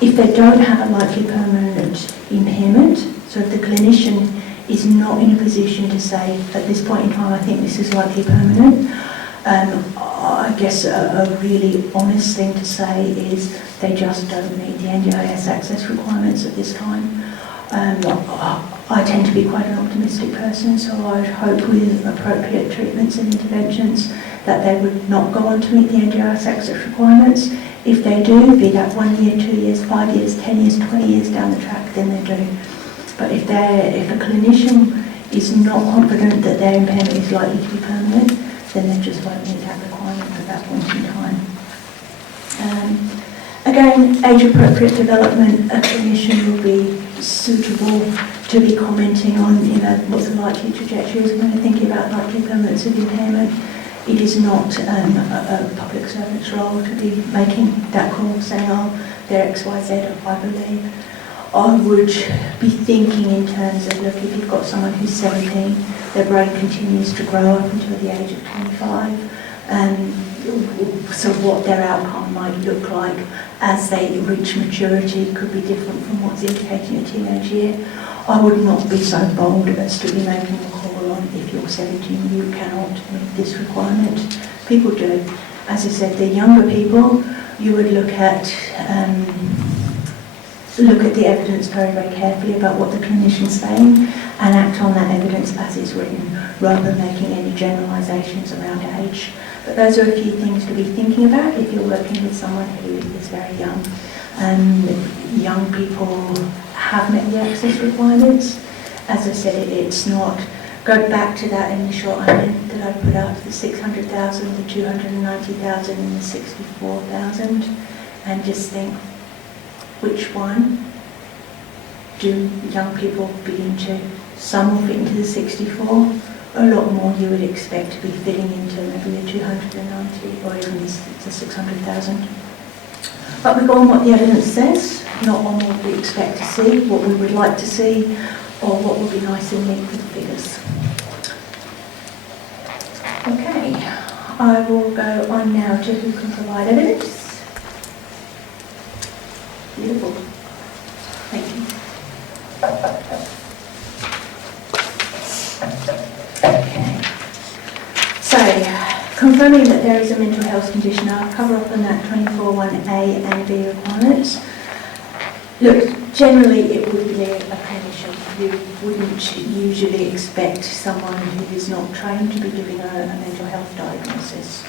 If they don't have a likely permanent impairment, so if the clinician is not in a position to say, at this point in time, I think this is likely permanent, I guess a really honest thing to say is they just don't meet the NDIS access requirements at this time. I tend to be quite an optimistic person, so I would hope with appropriate treatments and interventions that they would not go on to meet the NDIS access requirements. If they do, be that 1 year, 2 years, 5 years, 10 years, 20 years down the track, then they do. But if a clinician is not confident that their impairment is likely to be permanent, then they just won't meet that requirement at that point in time. Again, age-appropriate development, a clinician will be suitable to be commenting on, what the likely trajectory is when they're thinking about likely permanence of impairment. It is not a public servant's role to be making that call, saying, oh, they're XYZ, I believe. I would be thinking in terms of, look, if you've got someone who's 17, their brain continues to grow up until the age of 25, so what their outcome might look like as they reach maturity could be different from what's indicating a teenage year. I would not be so bold as to be making a call on if you're or 17, you cannot meet this requirement. People do. As I said, the younger people, you would look at the evidence very, very carefully about what the clinician's saying and act on that evidence as it's written, rather than making any generalisations around age. But those are a few things to be thinking about if you're working with someone who is very young. Young people have met the access requirements. As I said, it's not, go back to that initial IMEN that I put up, the 600,000, the 290,000 and the 64,000, and just think, which one do young people fit into? Some will fit into the 64, a lot more you would expect to be fitting into maybe the 290 or even the 600,000. But we go on what the evidence says, not on what we expect to see, what we would like to see, or what would be nice and neat with the figures. Okay, I will go on now to who can provide evidence. Beautiful. Thank you. Okay. So, confirming that there is a mental health condition, I'll cover off on that 24(1)A and B requirements. Look, generally it would be a clinician. You wouldn't usually expect someone who is not trained to be giving a mental health diagnosis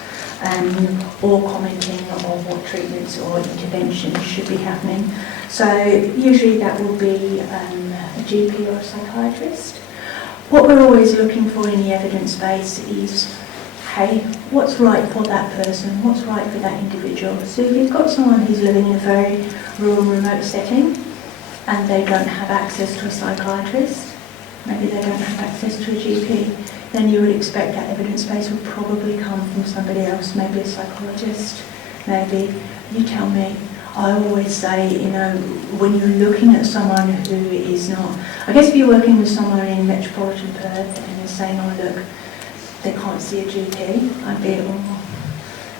or commenting on what treatments or interventions should be happening. So usually that will be a GP or a psychiatrist. What we're always looking for in the evidence base is, hey, what's right for that person? What's right for that individual? So if you've got someone who's living in a very rural, remote setting and they don't have access to a psychiatrist, maybe they don't have access to a GP, then you would expect that evidence base would probably come from somebody else, maybe a psychologist, maybe, you tell me. I always say, you know, when you're looking at someone who is not, I guess if you're working with someone in metropolitan Perth and they're saying, oh look, they can't see a GP, I'd be,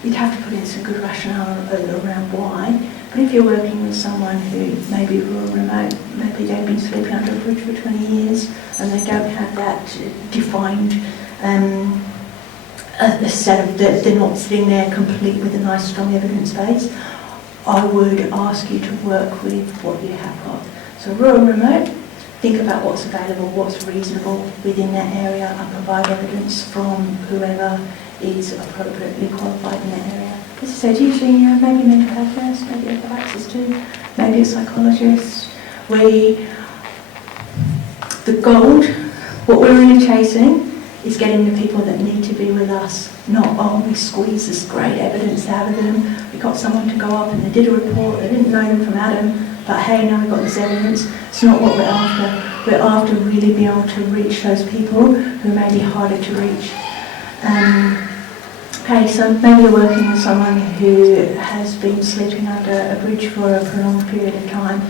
you'd have to put in some good rationale around why. But if you're working with someone who may be rural, remote, maybe they've been sleeping under a bridge for 20 years and they don't have that defined a set of, they're not sitting there complete with a nice strong evidence base, I would ask you to work with what you have got. So rural, remote, think about what's available, what's reasonable within that area and provide evidence from whoever is appropriately qualified in that area. As I said, usually maybe a mental health nurse, maybe you have access to, maybe a psychologist. The gold, what we're really chasing is getting the people that need to be with us, not, oh, we squeeze this great evidence out of them. We got someone to go up and they did a report, they didn't know them from Adam, but hey, now we've got this evidence. It's not what we're after. We're after really being able to reach those people who may be harder to reach. Okay, so maybe you're working with someone who has been sleeping under a bridge for a prolonged period of time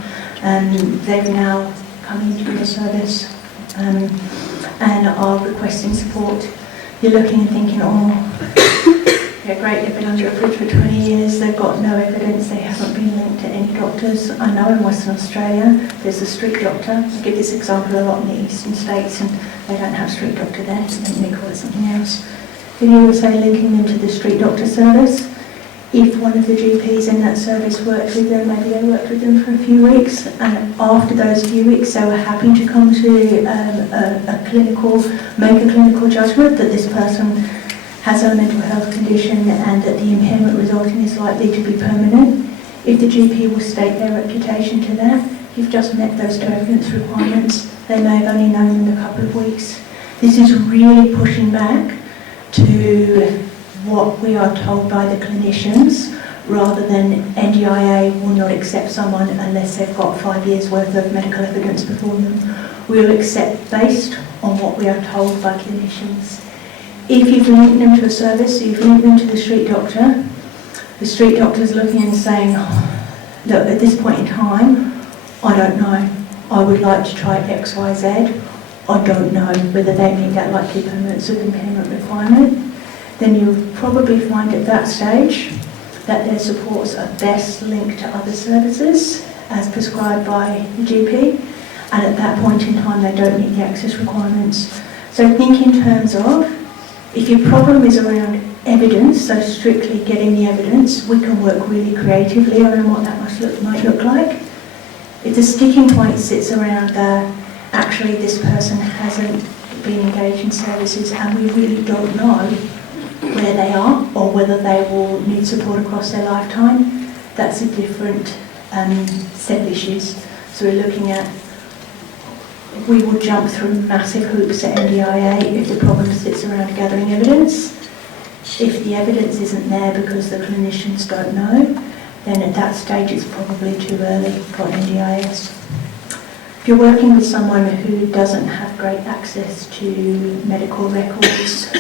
and they've now come into your service and are requesting support. You're looking and thinking, oh, yeah, great, they've been under a bridge for 20 years, they've got no evidence, they haven't been linked to any doctors. I know in Western Australia there's a street doctor. I give this example a lot in the eastern states and they don't have a street doctor there, so they call it something else. If you were, say, linking them to the street doctor service, if one of the GPs in that service worked with them, maybe they worked with them for a few weeks, and after those few weeks they were happy to come to make a clinical judgment that this person has a mental health condition and that the impairment resulting is likely to be permanent. If the GP will state their reputation to that, you've just met those two evidence requirements. They may have only known them a couple of weeks. This is really pushing back to what we are told by the clinicians, rather than NDIA will not accept someone unless they've got 5 years worth of medical evidence before them. We'll accept based on what we are told by clinicians. If you've linked them to a service, so you've linked them to the street doctor's looking and saying, oh, look, at this point in time, I don't know, I would like to try X, Y, Z. I don't know whether they meet that likely permanence of impairment requirement, then you'll probably find at that stage that their supports are best linked to other services as prescribed by the GP, and at that point in time they don't meet the access requirements. So think in terms of, if your problem is around evidence, so strictly getting the evidence, we can work really creatively around what that might look like. If the sticking point sits around actually this person hasn't been engaged in services and we really don't know where they are or whether they will need support across their lifetime, that's a different set of issues. So we're looking at, we will jump through massive hoops at NDIA if the problem sits around gathering evidence. If the evidence isn't there because the clinicians don't know, then at that stage it's probably too early for NDIS. If you're working with someone who doesn't have great access to medical records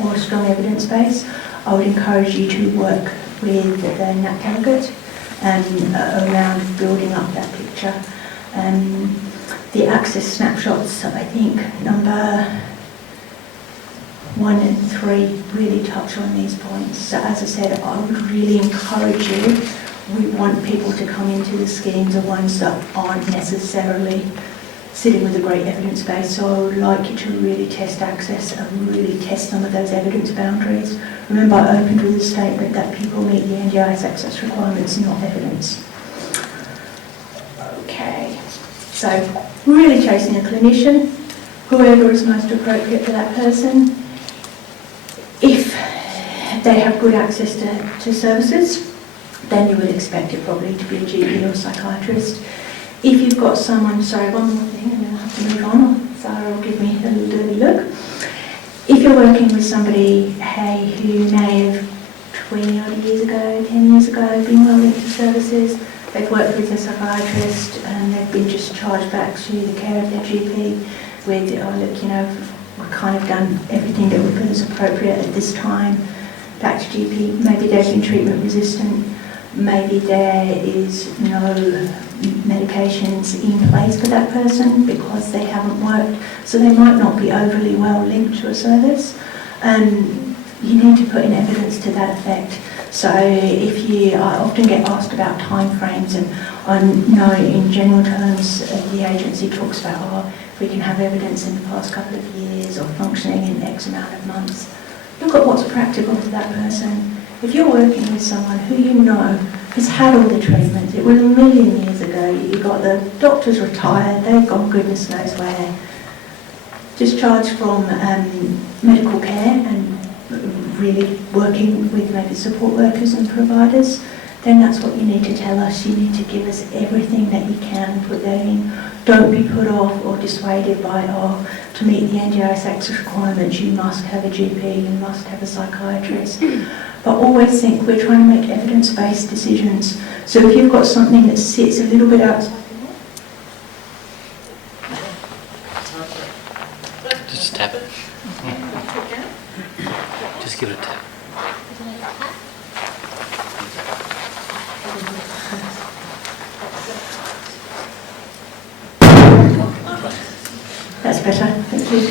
or a strong evidence base, I would encourage you to work with the NAT delegate around building up that picture. The access snapshots, I think, number 1 and 3 really touch on these points. So as I said, I would really encourage you, we want people to come into the schemes, the ones that aren't necessarily sitting with a great evidence base. So I would like you to really test access and really test some of those evidence boundaries. Remember, I opened with a statement that people meet the NDIS access requirements, not evidence. Okay, so really chasing a clinician, whoever is most appropriate for that person. If they have good access to services, then you would expect it probably to be a GP or a psychiatrist. If you've got someone, sorry, one more thing, and then I'll have to move on, Sarah will give me a little dirty look. If you're working with somebody, hey, who may have 20 odd years ago, 10 years ago, been well into services, they've worked with a psychiatrist and they've been just charged back to the care of their GP with, oh look, you know, we've kind of done everything that we feel is appropriate at this time, back to GP, maybe they've been treatment resistant, maybe there is no medications in place for that person because they haven't worked, so they might not be overly well linked to a service. You need to put in evidence to that effect. So if I often get asked about timeframes, and I know in general terms the agency talks about, oh, if we can have evidence in the past couple of years or functioning in X amount of months. Look at what's practical for that person. If you're working with someone who you know has had all the treatment, it was a million years ago, you got the doctors retired, they've gone goodness knows where, discharged from medical care and really working with maybe support workers and providers, then that's what you need to tell us. You need to give us everything that you can and put that in. Don't be put off or dissuaded by, oh, to meet the NDIS Act requirements, you must have a GP, you must have a psychiatrist. But always think we're trying to make evidence-based decisions. So if you've got something that sits a little bit outside, Just tap it. Just give it a tap. that's better. Thank you.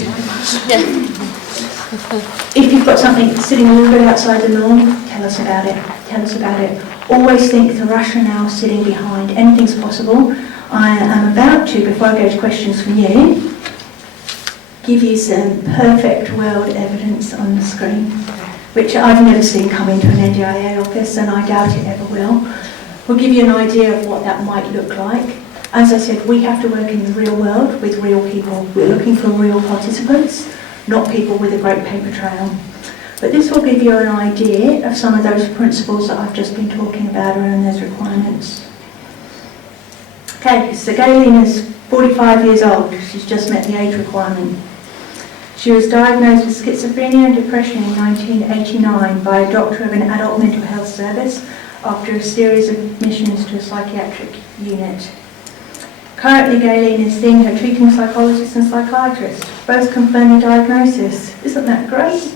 If you've got something sitting a little bit outside the norm, tell us about it. Tell us about it. Always think the rationale sitting behind. Anything's possible. I am about to, before I go to questions from you, give you some perfect world evidence on the screen, which I've never seen come into an NDIA office, and I doubt it ever will. We'll give you an idea of what that might look like. As I said, we have to work in the real world with real people. We're looking for real participants, not people with a great paper trail. But this will give you an idea of some of those principles that I've just been talking about around those requirements. Okay, so Gayleen is 45 years old. She's just met the age requirement. She was diagnosed with schizophrenia and depression in 1989 by a doctor of an adult mental health service after a series of admissions to a psychiatric unit. Currently, Gayleen is seeing her treating psychologist and psychiatrist, both confirming diagnosis. Isn't that great?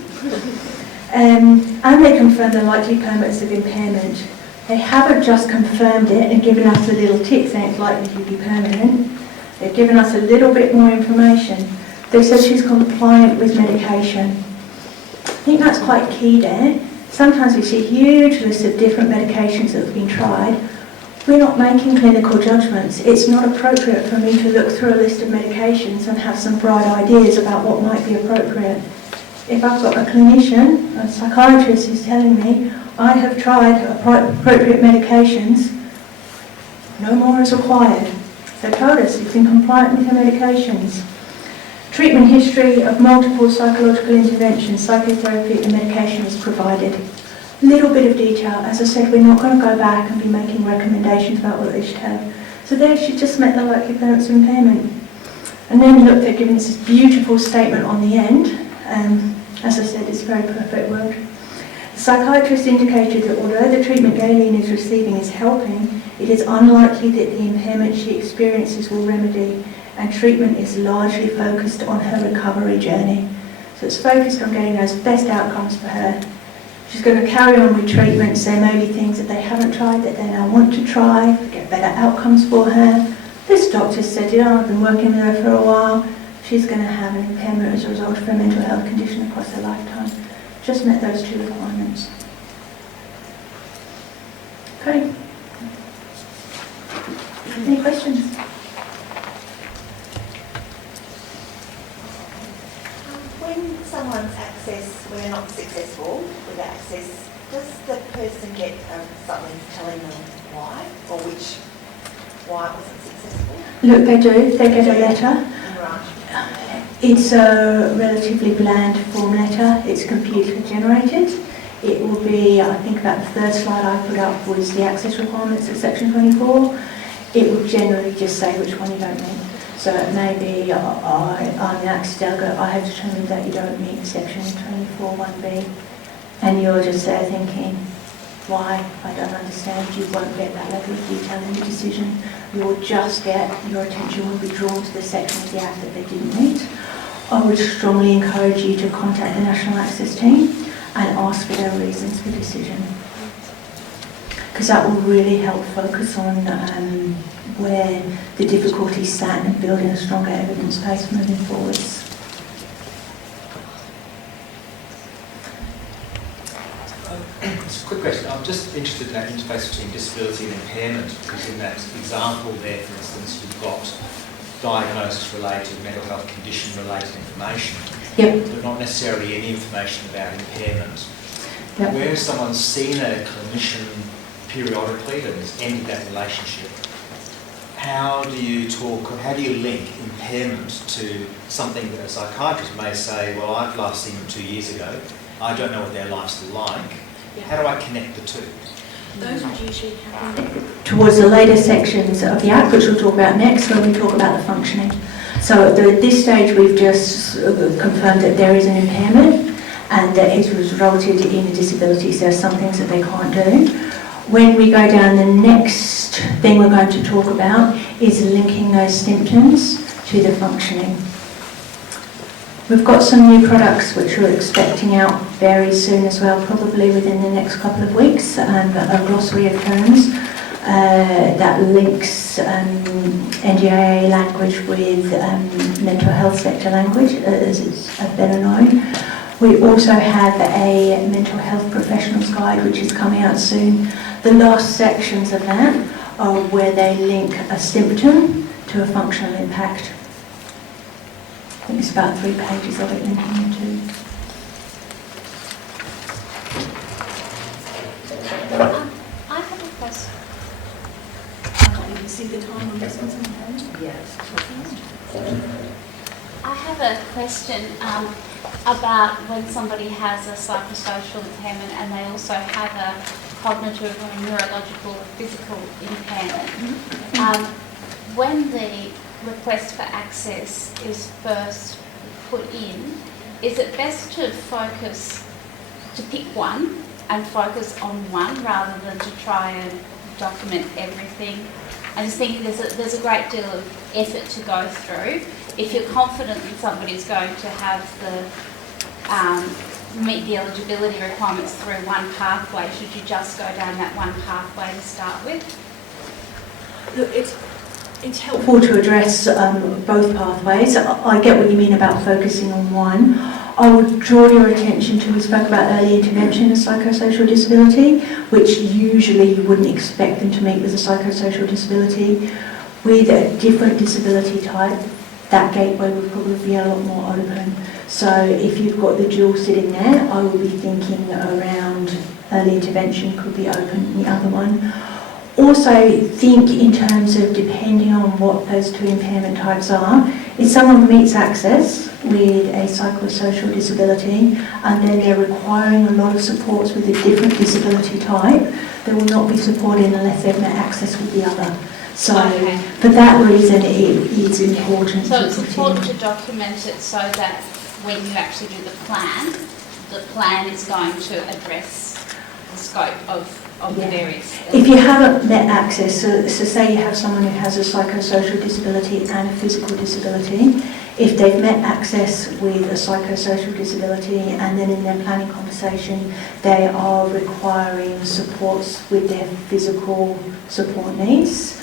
And they confirm the likely permanence of impairment. They haven't just confirmed it and given us a little tick saying it's likely to be permanent. They've given us a little bit more information. They said she's compliant with medication. I think that's quite key there. Sometimes we see huge lists of different medications that have been tried. We're not making clinical judgments. It's not appropriate for me to look through a list of medications and have some bright ideas about what might be appropriate. If I've got a clinician, a psychiatrist who's telling me, I have tried appropriate medications, no more is required. They told us it's in compliance with your medications. Treatment history of multiple psychological interventions, psychotherapy and medication is provided. Little bit of detail. As I said, we're not going to go back and be making recommendations about what they should have. So there she just met the likely parents of impairment. And then look, they're giving us this beautiful statement on the end. As I said, it's a very perfect word. The psychiatrist indicated that although the treatment Galen is receiving is helping, it is unlikely that the impairment she experiences will remedy, and treatment is largely focused on her recovery journey. So it's focused on getting those best outcomes for her. She's going to carry on with treatments. There may be things that they haven't tried that they now want to try, get better outcomes for her. This doctor said, I've been working with her for a while. She's going to have an impairment as a result of her mental health condition across her lifetime. Just met those two requirements. Okay. Any questions? When someone's when they're not successful with access, does the person get something telling them why, or why it wasn't successful? Look, they do. They get a letter. Right. It's a relatively bland form letter. It's computer generated. It will be, I think about the third slide I put up was the access requirements at section 24. It will generally just say which one you don't meet. So it may be, I'm the access delegate, I have determined that you don't meet section 24(1)(b, and you're just there thinking, why? I don't understand. You won't get that level of detail in the decision. You'll just get, your attention will be drawn to the section of the Act that they didn't meet. I would strongly encourage you to contact the National Access team and ask for their reasons for decision, because that will really help focus on where the difficulties sat and building a stronger evidence base moving forwards. It's a quick question. I'm just interested in that interface between disability and impairment, because in that example there, for instance, you've got diagnosis-related, mental health condition-related information, but not necessarily any information about impairment. Where someone's seen a clinician periodically and has ended that relationship, how do you link impairment to something that a psychiatrist may say, well, I've last seen them 2 years ago, I don't know what their life's like. How do I connect the two? Those would usually happen towards the later sections of the Act, which we'll talk about next when we talk about the functioning. So at this stage we've just confirmed that there is an impairment and that it has resulted in a disability, so there are some things that they can't do. When we go down, the next thing we're going to talk about is linking those symptoms to the functioning. We've got some new products which we're expecting out very soon as well, probably within the next couple of weeks, a glossary of terms that links NDIA language with mental health sector language, as it's better known. We also have a mental health professionals guide which is coming out soon. The last sections of that are where they link a symptom to a functional impact. I think it's about 3 pages of it linking into. I have a question. I can't even see the time on this one. Yes. I have a question about when somebody has a psychosocial impairment and they also have a cognitive or neurological or physical impairment. When the request for access is first put in, is it best to pick one and focus on one rather than to try and document everything? I just think there's a great deal of effort to go through. If you're confident that somebody's going to have meet the eligibility requirements through one pathway, should you just go down that one pathway to start with? Look, it's helpful to address both pathways. I get what you mean about focusing on one. I would draw your attention to, we spoke about early intervention of psychosocial disability, which usually you wouldn't expect them to meet with a psychosocial disability. With a different disability type, that gateway would probably be a lot more open. So if you've got the dual sitting there, I would be thinking around early intervention could be open, the other one. Also think in terms of depending on what those two impairment types are. If someone meets access with a psychosocial disability and then they're requiring a lot of supports with a different disability type, they will not be supported unless they've met access with the other. So for that reason it is important. So it's important to document it so that when you actually do the plan is going to address the scope of the various. If you haven't met access, so say you have someone who has a psychosocial disability and a physical disability, if they've met access with a psychosocial disability and then in their planning conversation they are requiring supports with their physical support needs,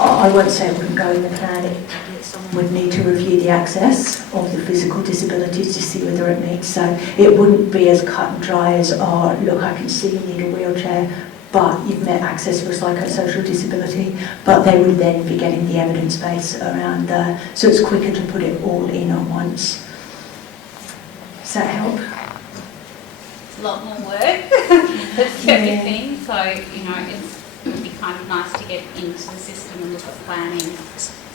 I won't say it wouldn't go in the plan. Someone would need to review the access of the physical disabilities to see whether it meets. So it wouldn't be as cut and dry as, oh, look, I can see you need a wheelchair, but you've met access for a psychosocial disability. But they would then be getting the evidence base around so it's quicker to put it all in at once. Does that help? It's a lot more work. That's the only thing. So, you know, it would be kind of nice to get into the system and look at planning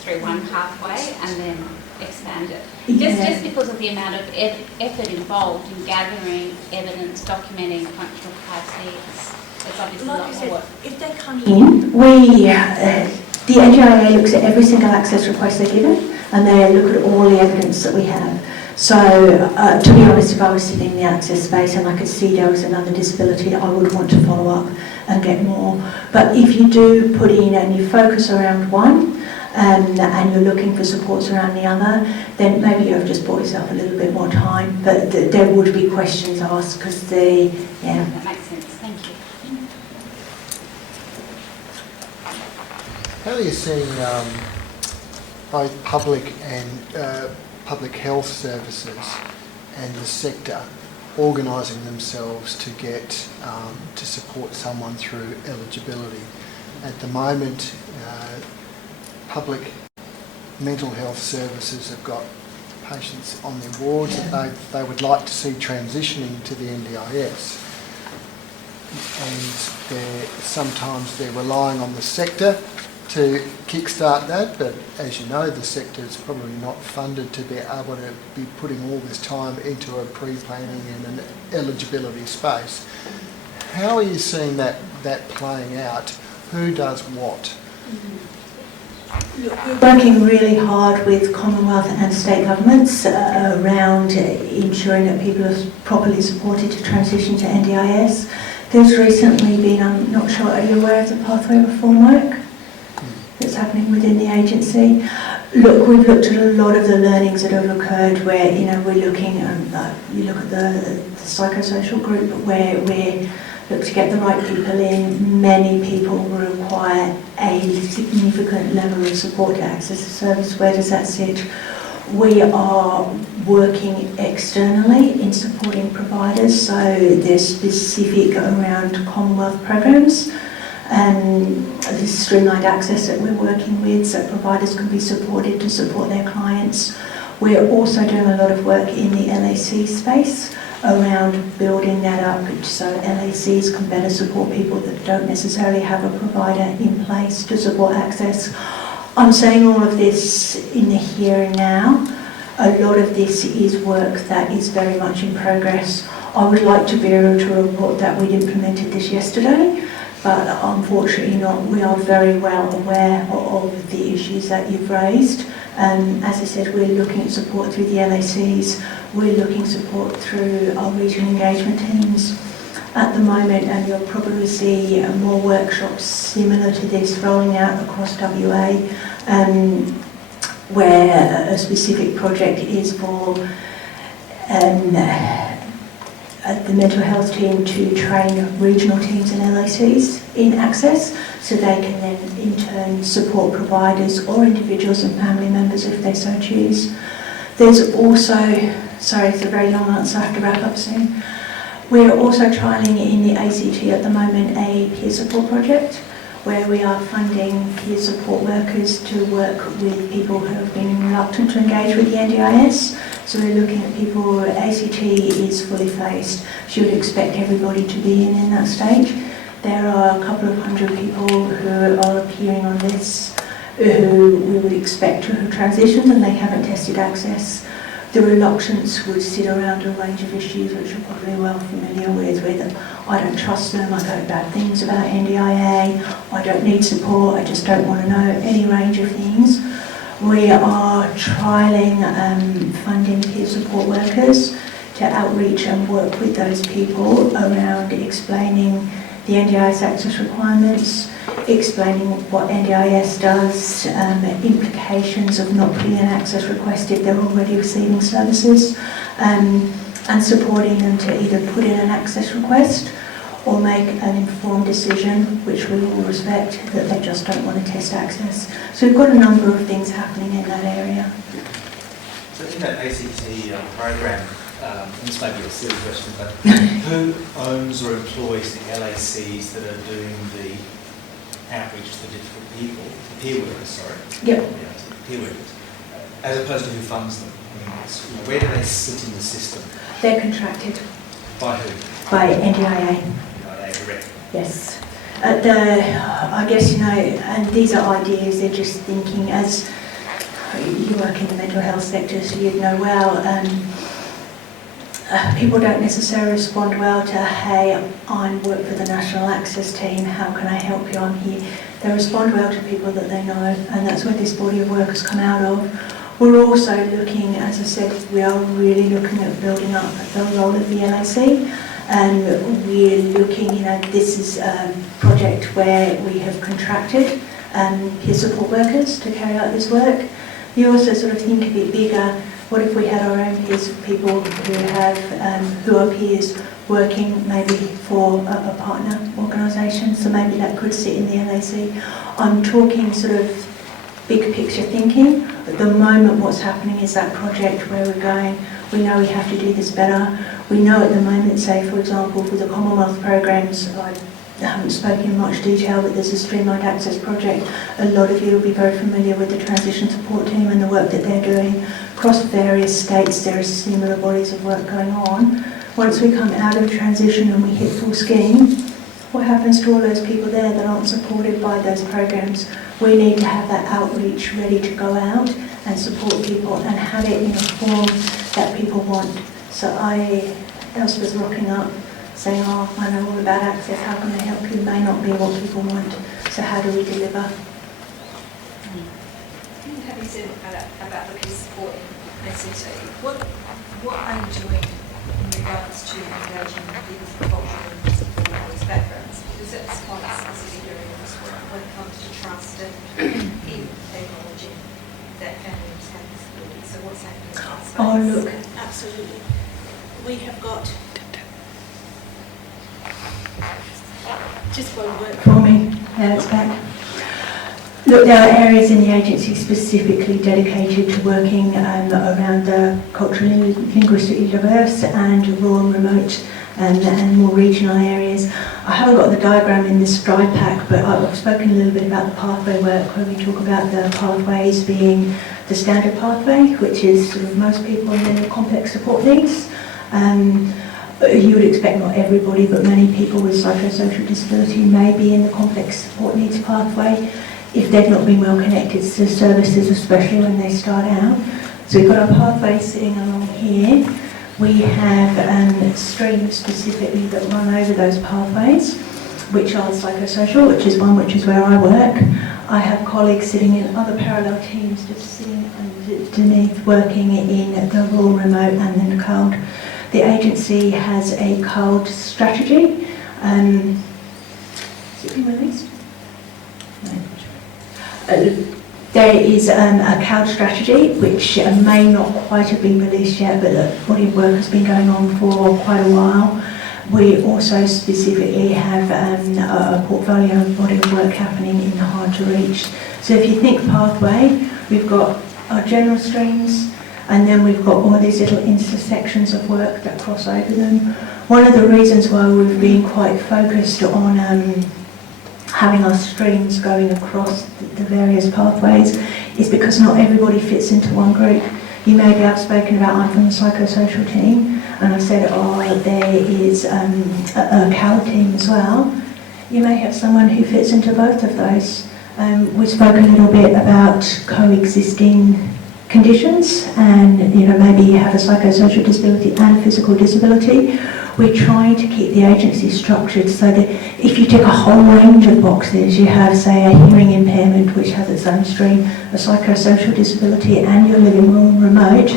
through one pathway and then expand it. Just because of the amount of effort involved in gathering evidence, documenting functional capacity, it's obviously a lot more work. If they come in, the NDIA looks at every single access request they're given and they look at all the evidence that we have. So, to be honest, if I was sitting in the access space and I could see there was another disability, I would want to follow up and get more. But if you do put in and you focus around one, and you're looking for supports around the other, then maybe you've just bought yourself a little bit more time. But there would be questions asked because That makes sense. Thank you. How are you seeing both public and public health services and the sector organising themselves to get to support someone through eligibility? At the moment, public mental health services have got patients on their wards that they would like to see transitioning to the NDIS, and sometimes they're relying on the sector to kickstart that, but as you know, the sector is probably not funded to be able to be putting all this time into a pre-planning and an eligibility space. How are you seeing that playing out? Who does what? We're working really hard with Commonwealth and state governments around ensuring that people are properly supported to transition to NDIS. There's recently been, I'm not sure, are you aware of the pathway reform work that's happening within the agency? Look, we've looked at a lot of the learnings that have occurred where, you know, we're looking, you look at the psychosocial group where we're look to get the right people in. Many people will require a significant level of support to access the service. Where does that sit? We are working externally in supporting providers, so there's specific around Commonwealth programs and this streamlined access that we're working with so providers can be supported to support their clients. We're also doing a lot of work in the LAC space around building that up so LACs can better support people that don't necessarily have a provider in place to support access. I'm saying all of this in the here and now. A lot of this is work that is very much in progress. I would like to be able to report that we'd implemented this yesterday, but unfortunately not. We are very well aware of the issues that you've raised. As I said, we're looking at support through the LACs, we're looking support through our regional engagement teams at the moment, and you'll probably see more workshops similar to this rolling out across WA, where a specific project is for the mental health team to train regional teams and LACs in access so they can then in turn support providers or individuals and family members if they so choose. There's also, sorry, it's a very long answer, I have to wrap up soon. We're also trialling in the ACT at the moment a peer support project where we are funding peer support workers to work with people who have been reluctant to engage with the NDIS. So we're looking at people, ACT is fully phased. So you would expect everybody to be in that stage. There are a couple of hundred people who are appearing on this who we would expect to have transitioned and they haven't tested access. The reluctance would sit around a range of issues which you're probably well familiar with I don't trust them, I've heard bad things about NDIA, I don't need support, I just don't want to know, any range of things. We are trialling funding peer support workers to outreach and work with those people around explaining the NDIS access requirements, explaining what NDIS does, implications of not putting an access request if they're already receiving services, and supporting them to either put in an access request or make an informed decision, which we all respect, that they just don't want to test access. So we've got a number of things happening in that area. So in that ACT program, and this may be a silly question, but who owns or employs the LACs that are doing the outreach to the different people, the peer workers, sorry? Yep. Yeah, peer workers, as opposed to who funds them? I mean, where do they sit in the system? They're contracted. By who? By NDIA. NDIA directly? Yes. I guess, and these are ideas, they're just thinking, as you work in the mental health sector, so you'd know well, people don't necessarily respond well to, hey, I work for the National Access Team, how can I help you, I'm here. They respond well to people that they know, and that's where this body of work has come out of. We're also looking, as I said, we are really looking at building up the role of the LAC, and we're looking, this is a project where we have contracted peer support workers to carry out this work. You also sort of think a bit bigger. What if we had our own peers of people who are peers working maybe for a partner organisation? So maybe that could sit in the LAC. I'm talking sort of big picture thinking. At the moment, what's happening is that project where we're going, we know we have to do this better. We know at the moment, say for example, for the Commonwealth programs, I haven't spoken in much detail, but there's a streamlined access project. A lot of you will be very familiar with the transition support team and the work that they're doing. Across various states, there are similar bodies of work going on. Once we come out of transition and we hit full scheme, what happens to all those people there that aren't supported by those programs? We need to have that outreach ready to go out and support people and have it in a form that people want. So Elspeth's rocking up, saying, oh, I know all about access, how can I help you? May not be what people want, so how do we deliver? Have you said about the peer support in ACT? What are you doing in regards to engaging with people from cultural and disability backgrounds? Because that's quite a specific area of this work when it comes to trust and in acknowledging that families have disabilities. So what's happening in that space? Oh, look. Absolutely. We have got just one word For me, yeah, it's back. Look, there are areas in the agency specifically dedicated to working around the culturally, linguistically diverse and rural, remote and more regional areas. I haven't got the diagram in this slide pack, but I've spoken a little bit about the pathway work where we talk about the pathways being the standard pathway, which is sort of most people and then the complex support needs. You would expect not everybody, but many people with psychosocial disability may be in the complex support needs pathway if they've not been well connected to services, especially when they start out. So we've got our pathway sitting along here. We have streams specifically that run over those pathways, which are psychosocial, which is where I work. I have colleagues sitting in other parallel teams just sitting underneath working in the rural, remote and then cloud. The agency has a cloud strategy. Has it been released? No. There is a cloud strategy which may not quite have been released yet, but the body of work has been going on for quite a while. We also specifically have a portfolio of body of work happening in the hard to reach. So if you think pathway, we've got our general streams, And then we've got all these little intersections of work that cross over them. One of the reasons why we've been quite focused on having our streams going across the various pathways is because not everybody fits into one group. You may be outspoken about, I'm from the psychosocial team, and I said, there is a CAL team as well. You may have someone who fits into both of those. We spoke a little bit about coexisting conditions, and maybe you have a psychosocial disability and a physical disability. We're trying to keep the agency structured so that if you tick a whole range of boxes, you have, say, a hearing impairment which has its own stream, a psychosocial disability, and you're living remote,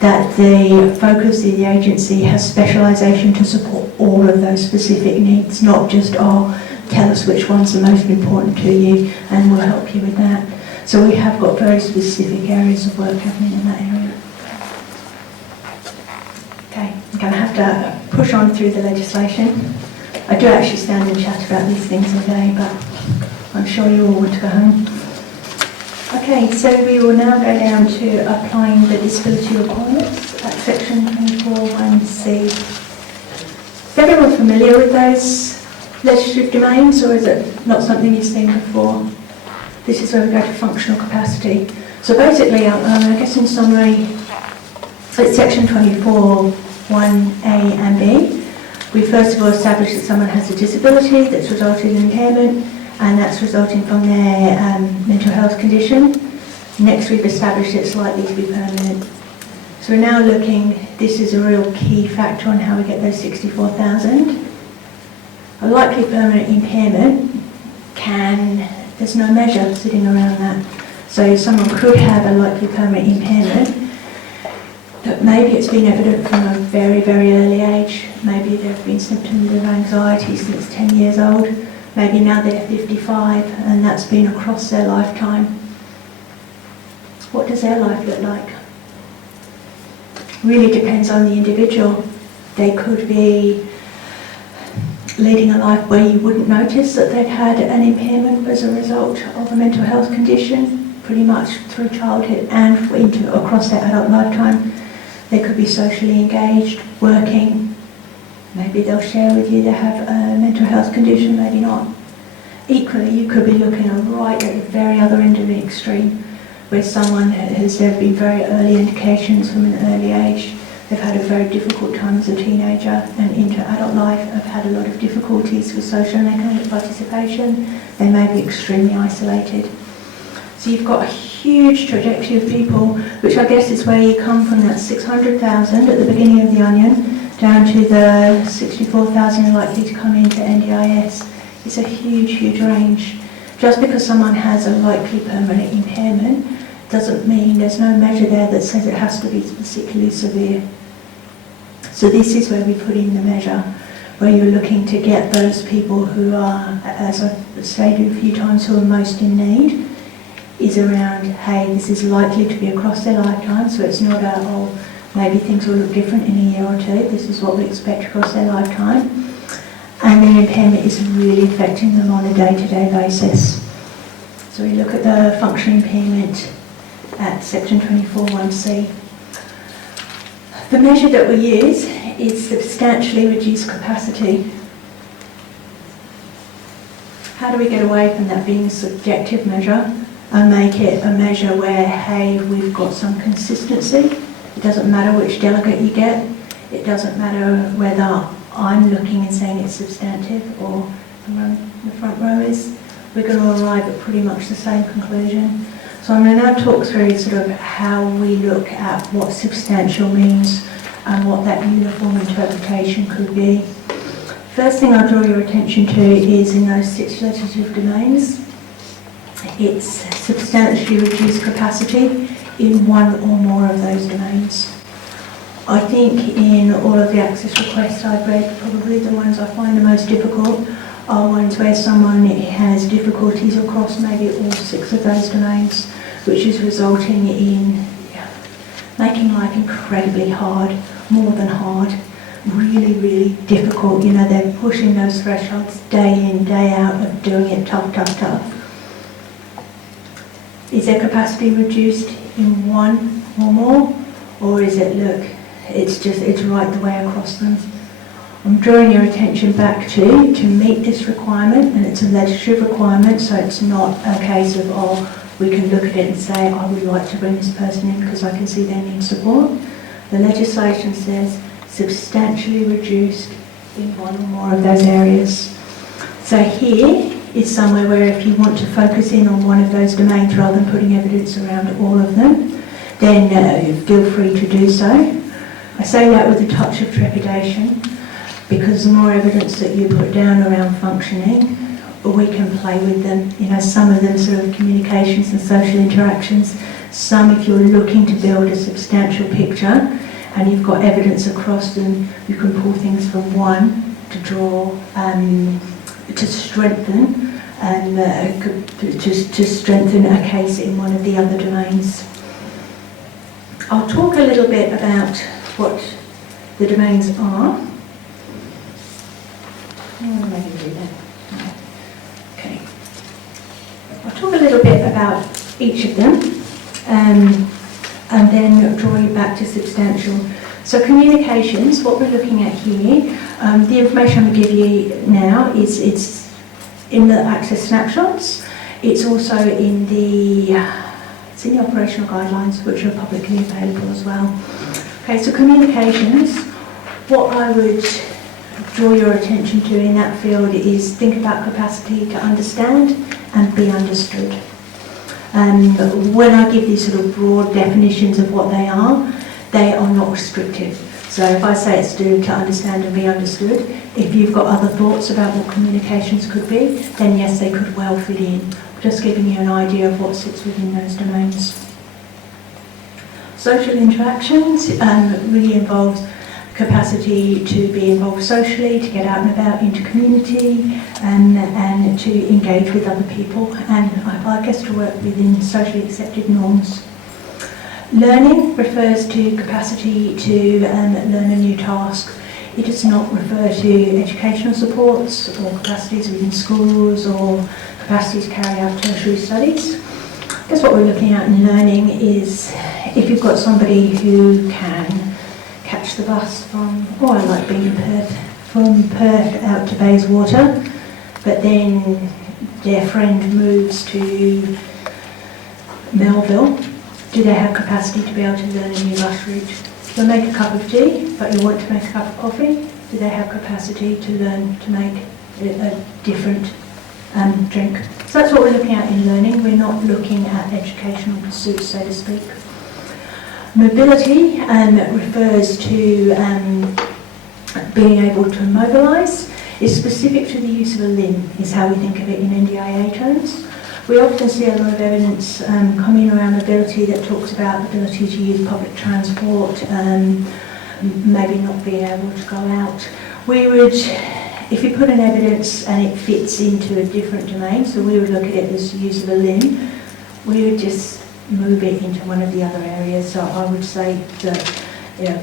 that the focus of the agency has specialisation to support all of those specific needs, not just, tell us which one's the most important to you and we'll help you with that. So we have got very specific areas of work happening in that area. Okay, I'm going to have to push on through the legislation. I do actually stand and chat about these things all day, but I'm sure you all want to go home. Okay, so we will now go down to applying the disability requirements at section 24(1)(c). Is everyone familiar with those legislative domains, or is it not something you've seen before? This is where we go to functional capacity. So basically, I guess in summary, it's section 24(1)(a) and (b). We first of all establish that someone has a disability that's resulted in impairment, and that's resulting from their mental health condition. Next, we've established it's likely to be permanent. So we're now looking, this is a real key factor on how we get those 64,000. A likely permanent impairment there's no measure sitting around that. So someone could have a likely permanent impairment, but maybe it's been evident from a very, very early age. Maybe there have been symptoms of anxiety since 10 years old. Maybe now they're 55 and that's been across their lifetime. What does their life look like? Really depends on the individual. They could be leading a life where you wouldn't notice that they've had an impairment as a result of a mental health condition, pretty much through childhood and across their adult lifetime. They could be socially engaged, working. Maybe they'll share with you they have a mental health condition, maybe not. Equally, you could be looking right at the very other end of the extreme, where someone there have been very early indications from an early age. They've had a very difficult time as a teenager and into adult life, have had a lot of difficulties with social and economic participation. They may be extremely isolated. So you've got a huge trajectory of people, which I guess is where you come from that 600,000 at the beginning of the onion, down to the 64,000 likely to come into NDIS. It's a huge, huge range. Just because someone has a likely permanent impairment doesn't mean there's no measure there that says it has to be particularly severe. So this is where we put in the measure, where you're looking to get those people who are, as I've stated a few times, who are most in need, is around, hey, this is likely to be across their lifetime, so it's not maybe things will look different in a year or two, this is what we expect across their lifetime. And the impairment is really affecting them on a day-to-day basis. So we look at the functional impairment at section 24(1)(c). The measure that we use is substantially reduced capacity. How do we get away from that being a subjective measure and make it a measure where, hey, we've got some consistency? It doesn't matter which delegate you get. It doesn't matter whether I'm looking and saying it's substantive or the front row is. We're going to arrive at pretty much the same conclusion. So I'm going to now talk through sort of how we look at what substantial means and what that uniform interpretation could be. First thing I'll draw your attention to is in those 6 legislative domains, it's substantially reduced capacity in one or more of those domains. I think in all of the access requests I've read, probably the ones I find the most difficult are ones where someone has difficulties across maybe all 6 of those domains, which is resulting in making life incredibly hard, more than hard, really, really difficult. You know, they're pushing those thresholds day in, day out of doing it tough. Is their capacity reduced in one or more? Or is it, look, it's right the way across them? I'm drawing your attention back to meet this requirement, and it's a legislative requirement, so it's not a case of, we can look at it and say, I would like to bring this person in because I can see they need support. The legislation says substantially reduced in one or more of those areas. So here is somewhere where if you want to focus in on one of those domains rather than putting evidence around all of them, then feel free to do so. I say that with a touch of trepidation, because the more evidence that you put down around functioning, we can play with them. You know, some of them sort of communications and social interactions. Some, if you're looking to build a substantial picture and you've got evidence across them, you can pull things from one to draw, to strengthen, to strengthen a case in one of the other domains. I'll talk a little bit about what the domains are. Okay. I'll talk a little bit about each of them, and then draw you back to substantial. So communications, what we're looking at here, the information I'm going to give you now is it's in the access snapshots. It's also in the operational guidelines, which are publicly available as well. Okay, so communications, what I would draw your attention to in that field is think about capacity to understand and be understood. When I give these sort of broad definitions of what they are not restrictive. So if I say it's to understand and be understood, if you've got other thoughts about what communications could be, then yes, they could well fit in. Just giving you an idea of what sits within those domains. Social interactions really involves capacity to be involved socially, to get out and about into community, and to engage with other people, and I guess to work within socially accepted norms. Learning refers to capacity to learn a new task. It does not refer to educational supports or capacities within schools or capacities to carry out tertiary studies. I guess what we're looking at in learning is if you've got somebody who can catch the bus from, I like being in Perth, from Perth out to Bayswater, but then their friend moves to Melville, do they have capacity to be able to learn a new bus route? If you make a cup of tea, but you want to make a cup of coffee, do they have capacity to learn to make a different drink? So that's what we're looking at in learning. We're not looking at educational pursuits, so to speak. Mobility refers to being able to mobilise. It's specific to the use of a limb, is how we think of it in NDIA terms. We often see a lot of evidence coming around mobility that talks about the ability to use public transport, maybe not being able to go out. We would, if you put an evidence and it fits into a different domain, so we would look at it as use of a limb, we would just move it into one of the other areas. So I would say that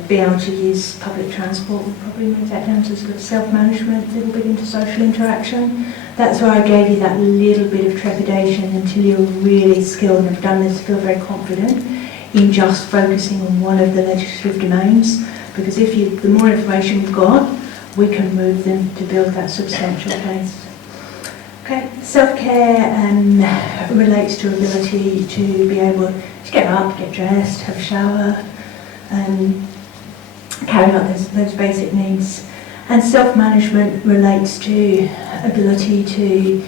being able to use public transport would probably move that down to sort of self-management, a little bit into social interaction. That's where I gave you that little bit of trepidation until you're really skilled and have done this, feel very confident in just focusing on one of the legislative domains. Because the more information we've got, we can move them to build that substantial case. Okay, self-care relates to ability to be able to get up, get dressed, have a shower, carry out those basic needs. And self-management relates to ability to,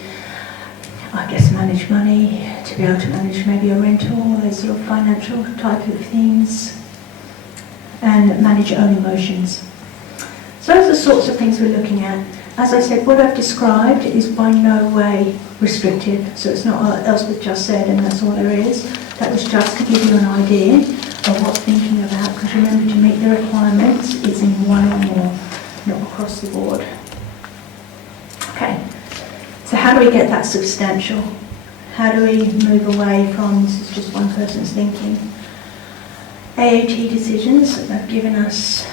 manage money, to be able to manage maybe a rental, those sort of financial type of things, and manage your own emotions. So those are the sorts of things we're looking at. As I said, what I've described is by no way restrictive, so it's not what Elspeth just said and that's all there is. That was just to give you an idea of what thinking about, because remember, to meet the requirements, it's in one or more, not across the board. Okay, so how do we get that substantial? How do we move away from this is just one person's thinking? AAT decisions have given us,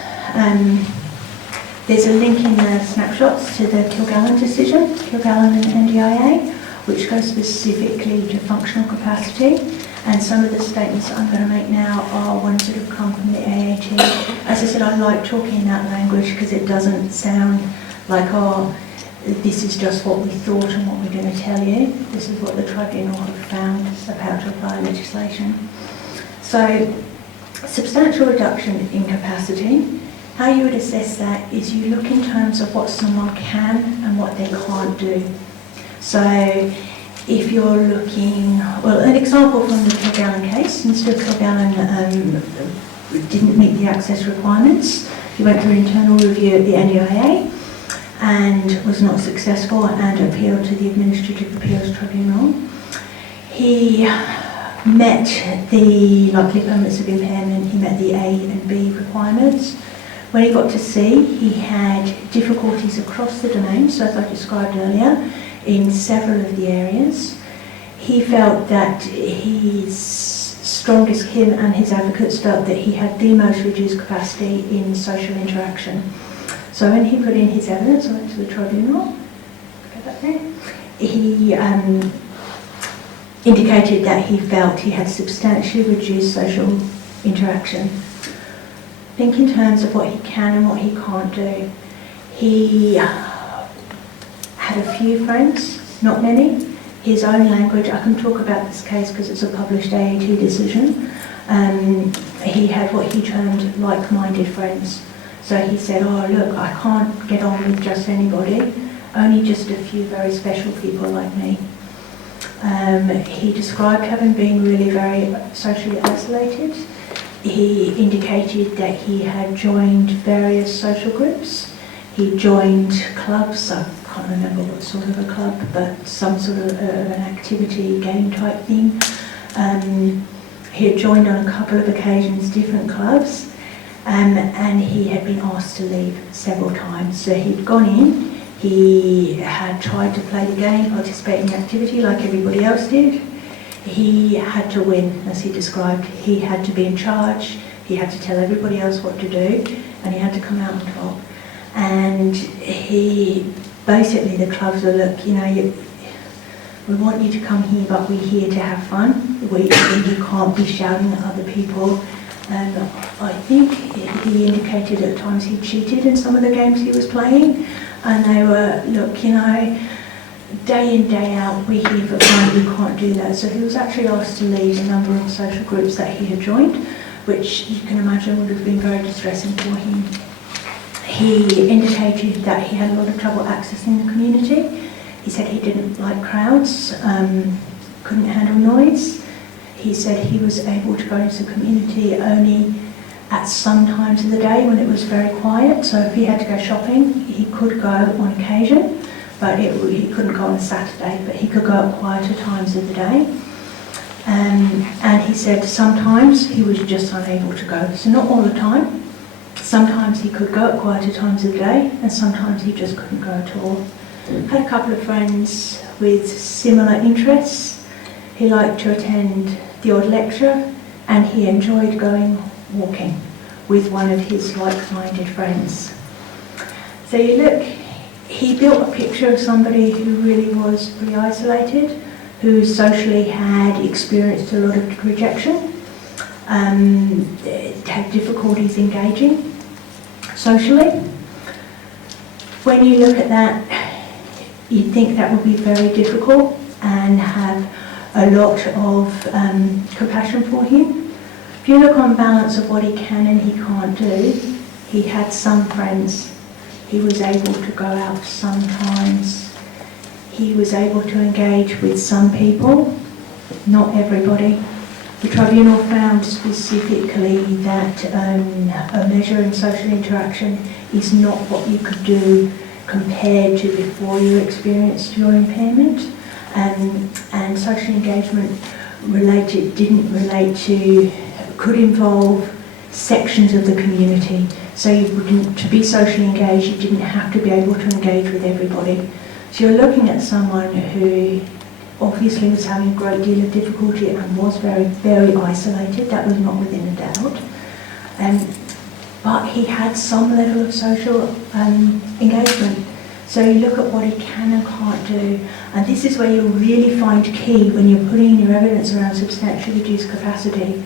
there's a link in the snapshots to the Kilgallen decision, Kilgallen and NDIA, which goes specifically to functional capacity. And some of the statements that I'm going to make now are ones that have come from the AAT. As I said, I like talking in that language because it doesn't sound like, oh, this is just what we thought and what we're going to tell you. This is what the tribunal have found of how to apply legislation. So, substantial reduction in capacity. How you would assess that is you look in terms of what someone can and what they can't do. So, if you're looking, well, an example from the Kilgallen case, Mr. Kilgallen didn't meet the access requirements. He went through internal review at the NDIA and was not successful and appealed to the Administrative Appeals Tribunal. He met the likely permanence of impairment, he met the A and B requirements. When he got to C, he had difficulties across the domain, so as I described earlier, in several of the areas. He felt that him and his advocates felt that he had the most reduced capacity in social interaction. So when he put in his evidence, I went to the tribunal, he indicated that he felt he had substantially reduced social interaction. Think in terms of what he can and what he can't do. He had a few friends, not many. His own language, I can talk about this case because it's a published AAT decision. He had what he termed like-minded friends. So he said, oh look, I can't get on with just anybody, only just a few very special people like me. He described having been really very socially isolated. He indicated that he had joined various social groups. He joined clubs, I can't remember what sort of a club, but some sort of an activity, game type thing. He had joined on a couple of occasions different clubs, and he had been asked to leave several times. So he'd gone in, he had tried to play the game, participate in the activity like everybody else did. He had to win, as he described. He had to be in charge, he had to tell everybody else what to do, and he had to come out on top. And basically the clubs were, look, we want you to come here, but we're here to have fun. You can't be shouting at other people. And I think he indicated at times he cheated in some of the games he was playing. And they were, look, day in, day out, we're here for fun, you can't do that. So he was actually asked to leave a number of social groups that he had joined, which you can imagine would have been very distressing for him. He indicated that he had a lot of trouble accessing the community. He said he didn't like crowds, couldn't handle noise. He said he was able to go into the community only at some times of the day when it was very quiet. So if he had to go shopping, he could go on occasion, but he couldn't go on a Saturday, but he could go at quieter times of the day. And he said sometimes he was just unable to go. So not all the time. Sometimes he could go at quieter times of the day, and sometimes he just couldn't go at all. Had a couple of friends with similar interests. He liked to attend the odd lecture, and he enjoyed going walking with one of his like-minded friends. So you look, he built a picture of somebody who really was pretty isolated, who socially had experienced a lot of rejection, had difficulties engaging socially. When you look at that, you'd think that would be very difficult and have a lot of compassion for him. If you look on balance of what he can and he can't do, he had some friends. He was able to go out sometimes. He was able to engage with some people, not everybody. The tribunal found specifically that a measure in social interaction is not what you could do compared to before you experienced your impairment. And social engagement could involve sections of the community. So to be socially engaged, you didn't have to be able to engage with everybody. So you're looking at someone who obviously was having a great deal of difficulty and was very, very isolated. That was not within a doubt. But he had some level of social engagement. So you look at what he can and can't do, And this is where you'll really find key when you're putting in your evidence around substantially reduced capacity.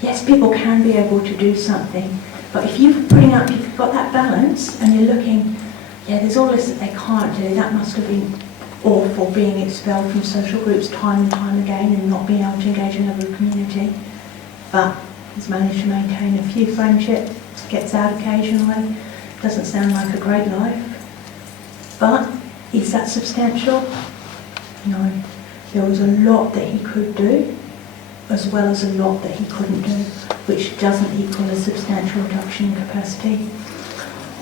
Yes, people can be able to do something, but if you've got that balance and you're looking, yeah, there's all this that they can't do, that must have been awful, being expelled from social groups time and time again and not being able to engage in another community. But he's managed to maintain a few friendships, gets out occasionally, doesn't sound like a great life. But is that substantial? No. There was a lot that he could do, as well as a lot that he couldn't do, which doesn't equal a substantial reduction in capacity.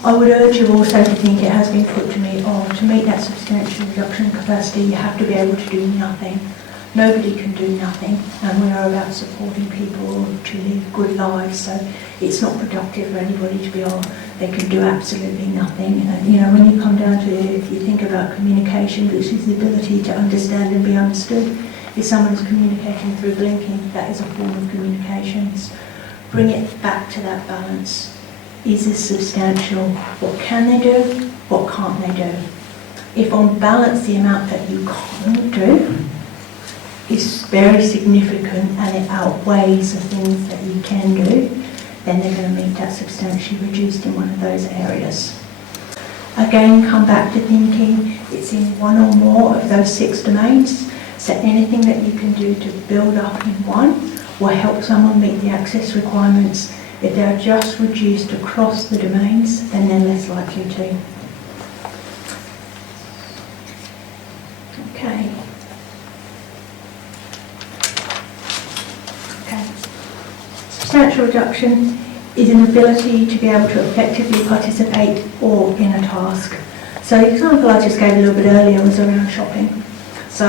I would urge you also to think, it has been put to me, to meet that substantial reduction in capacity, you have to be able to do nothing. Nobody can do nothing, and we are about supporting people to live good lives, so it's not productive for anybody to be, they can do absolutely nothing. And when you come down to it, if you think about communication, which is the ability to understand and be understood, if someone's communicating through blinking, that is a form of communications. Bring it back to that balance. Is this substantial? What can they do? What can't they do? If on balance the amount that you can't do is very significant and it outweighs the things that you can do, then they're going to meet that substantially reduced in one of those areas. Again, come back to thinking it's in one or more of those 6 domains, so anything that you can do to build up in one will help someone meet the access requirements. If they're just reduced across the domains, then they're less likely to. Okay. Substantial reduction is an ability to be able to effectively participate or in a task. So the example I just gave a little bit earlier was around shopping. So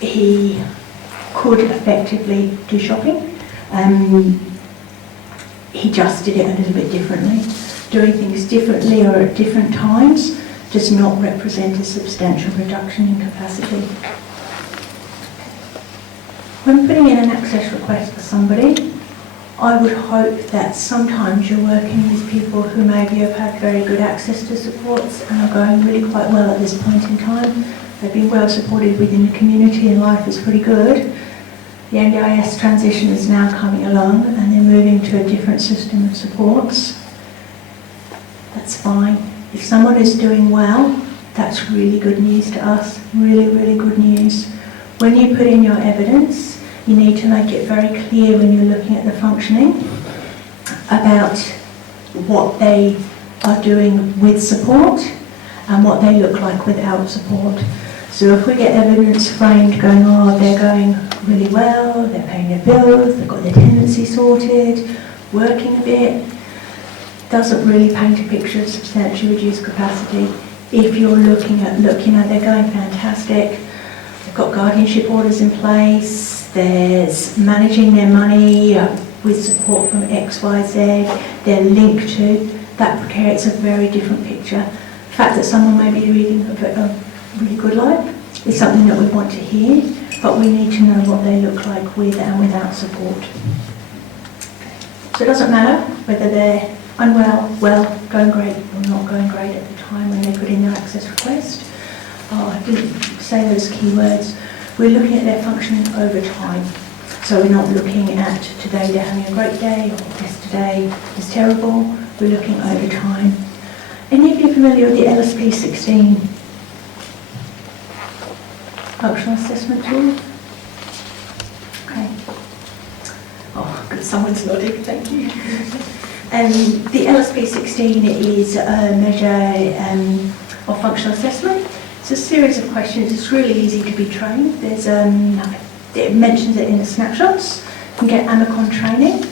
he could effectively do shopping. He just did it a little bit differently. Doing things differently or at different times does not represent a substantial reduction in capacity. When putting in an access request for somebody, I would hope that sometimes you're working with people who maybe have had very good access to supports and are going really quite well at this point in time. They've been well supported within the community and life is pretty good. The NDIS transition is now coming along and they're moving to a different system of supports. That's fine. If someone is doing well, that's really good news to us, really, really good news. When you put in your evidence, you need to make it very clear when you're looking at the functioning about what they are doing with support and what they look like without support. So if we get evidence framed going, they're going really well, they're paying their bills, they've got their tenancy sorted, working a bit, doesn't really paint a picture of substantially reduced capacity. If you're looking at, they're going fantastic, they've got guardianship orders in place, there's managing their money with support from X, Y, Z, they're linked to, that creates a very different picture. The fact that someone may be leading a really good life is something that we want to hear, but we need to know what they look like with and without support. So it doesn't matter whether they're unwell, well, going great or not going great at the time when they put in their access request. I didn't say those key words. We're looking at their functioning over time. So we're not looking at today they're having a great day or yesterday is terrible. We're looking over time. Any of you familiar with the LSP 16 functional assessment tool? Okay. Oh, good, someone's nodding, thank you. The LSP 16 is a measure of functional assessment. It's a series of questions. It's really easy to be trained. There's it mentions it in the snapshots. You can get Amicon training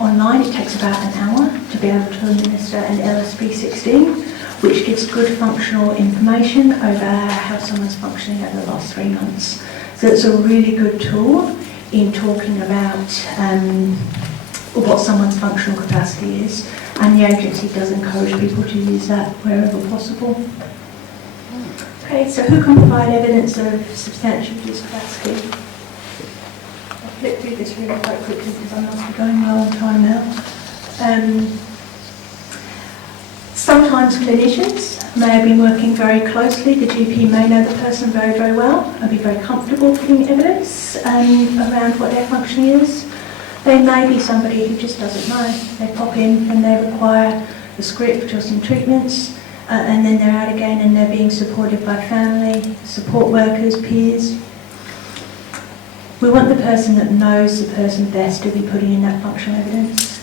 online. It takes about an hour to be able to administer an LSP 16, which gives good functional information over how someone's functioning over the last 3 months. So it's a really good tool in talking about what someone's functional capacity is, and the agency does encourage people to use that wherever possible. Okay, so who can provide evidence of substantial reduced capacity? I'll flip through this really quite quickly because I must be going a long time now. Some Sometimes clinicians may have been working very closely. The GP may know the person very, very well and be very comfortable putting evidence around what their function is. There may be somebody who just doesn't know. They pop in and they require a script or some treatments, and then they're out again and they're being supported by family, support workers, peers. We want the person that knows the person best to be putting in that functional evidence.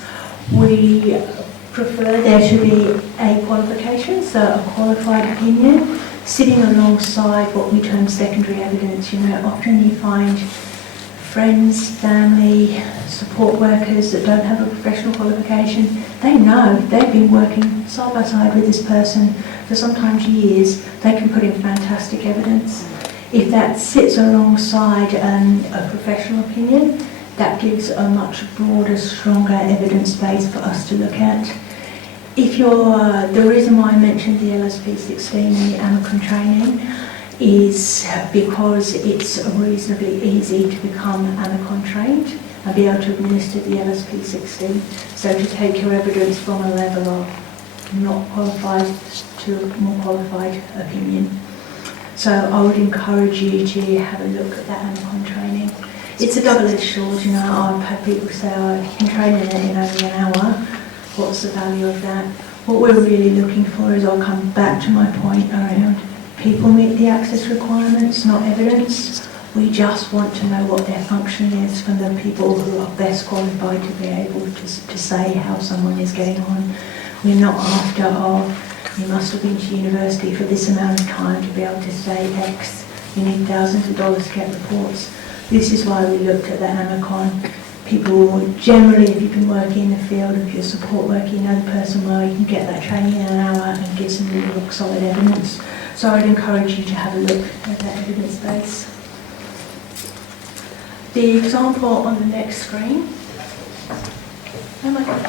We prefer there to be a qualification, so a qualified opinion, sitting alongside what we term secondary evidence. You know, often you find friends, family, support workers that don't have a professional qualification. They know they've been working side by side with this person for sometimes years. They can put in fantastic evidence. If that sits alongside a professional opinion, that gives a much broader, stronger evidence base for us to look at. If you're, the reason why I mentioned the LSP 16 and the AMACON training is because it's reasonably easy to become AMACON trained and be able to administer the LSP 16. So to take your evidence from a level of not qualified to a more qualified opinion. So I would encourage you to have a look at that AMACON training. It's a double-edged sword, you know. I've had people say, oh, you can train in it in only an hour. What's the value of that? What we're really looking for is, I'll come back to my point around people meet the access requirements, not evidence. We just want to know what their function is from the people who are best qualified to be able to say how someone is getting on. We're not after, oh, you must have been to university for this amount of time to be able to say X. You need thousands of dollars to get reports. This is why we looked at the AMACON. People generally, if you've been working in the field, if you're support worker, you know the person well, you can get that training in an hour and give some really rock solid evidence. So I'd encourage you to have a look at that evidence base. The example on the next screen. Oh my God.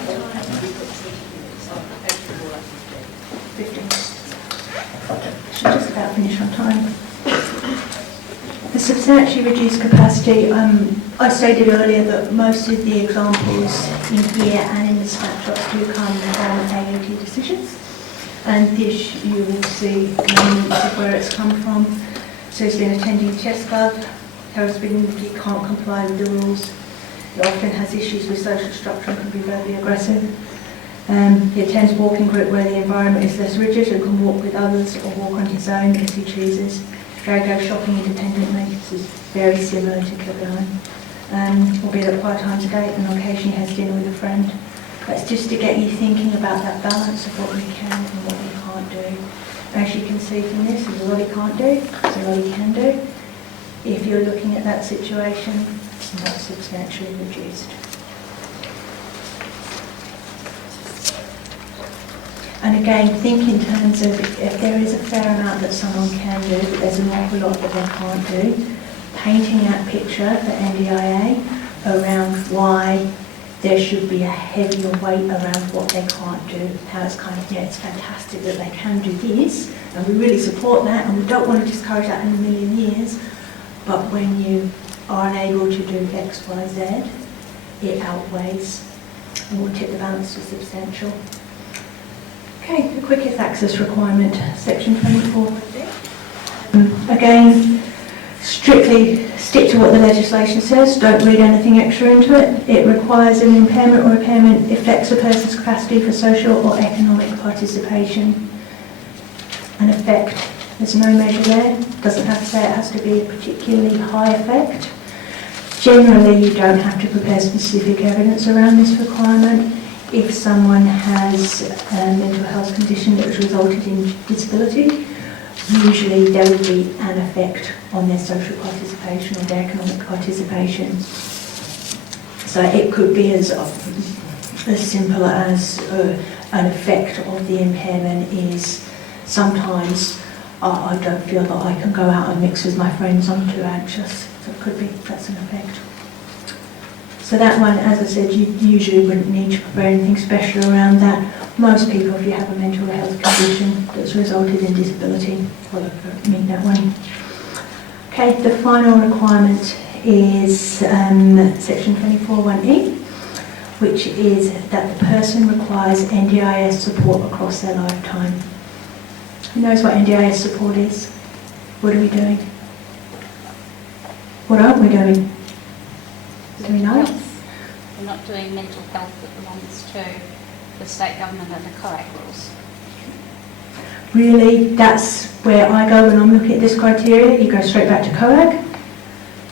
15. Should just about finish on time. The substantially reduced capacity, I stated earlier that most of the examples in here and in the snapshots do come from AAT decisions. And this you will see elements of where it's come from. So he's been attending chess club, he can't comply with the rules. He often has issues with social structure and can be verbally aggressive. He attends walking group where the environment is less rigid and can walk with others or walk on his own if he chooses. Go shopping independently. This is very similar to Kilburn. Albeit at 5 times a day, and on occasion he has dinner with a friend. That's just to get you thinking about that balance of what we can and what we can't do. As you can see from this, there's a lot he can't do, there's a lot he can do. If you're looking at that situation, it's not substantially reduced. And again, think in terms of if there is a fair amount that someone can do, but there's an awful lot that they can't do, painting that picture for NDIA around why there should be a heavier weight around what they can't do, how it's kind of, yeah, it's fantastic that they can do this, and we really support that, and we don't want to discourage that in a million years, but when you are unable to do X, Y, Z, it outweighs and will tip the balance to substantial. Okay, the quickest access requirement, section 24. Again, strictly stick to what the legislation says, don't read anything extra into it. It requires an impairment or impairment affects a person's capacity for social or economic participation. An effect, there's no measure there, doesn't have to say it has to be a particularly high effect. Generally, you don't have to prepare specific evidence around this requirement. If someone has a mental health condition that has resulted in disability, usually there would be an effect on their social participation or their economic participation. So it could be as simple as an effect of the impairment is sometimes I don't feel that I can go out and mix with my friends, I'm too anxious. So it could be, that's an effect. So that one, as I said, you usually wouldn't need to prepare anything special around that. Most people, if you have a mental health condition that's resulted in disability, will meet that one. Okay, the final requirement is section 24(1)(e), which is that the person requires NDIS support across their lifetime. Who knows what NDIS support is? What are we doing? What aren't we doing? Do we know? We're not doing mental health that belongs to the state government and the COAG rules. Really, that's where I go when I'm looking at this criteria. You go straight back to COAG.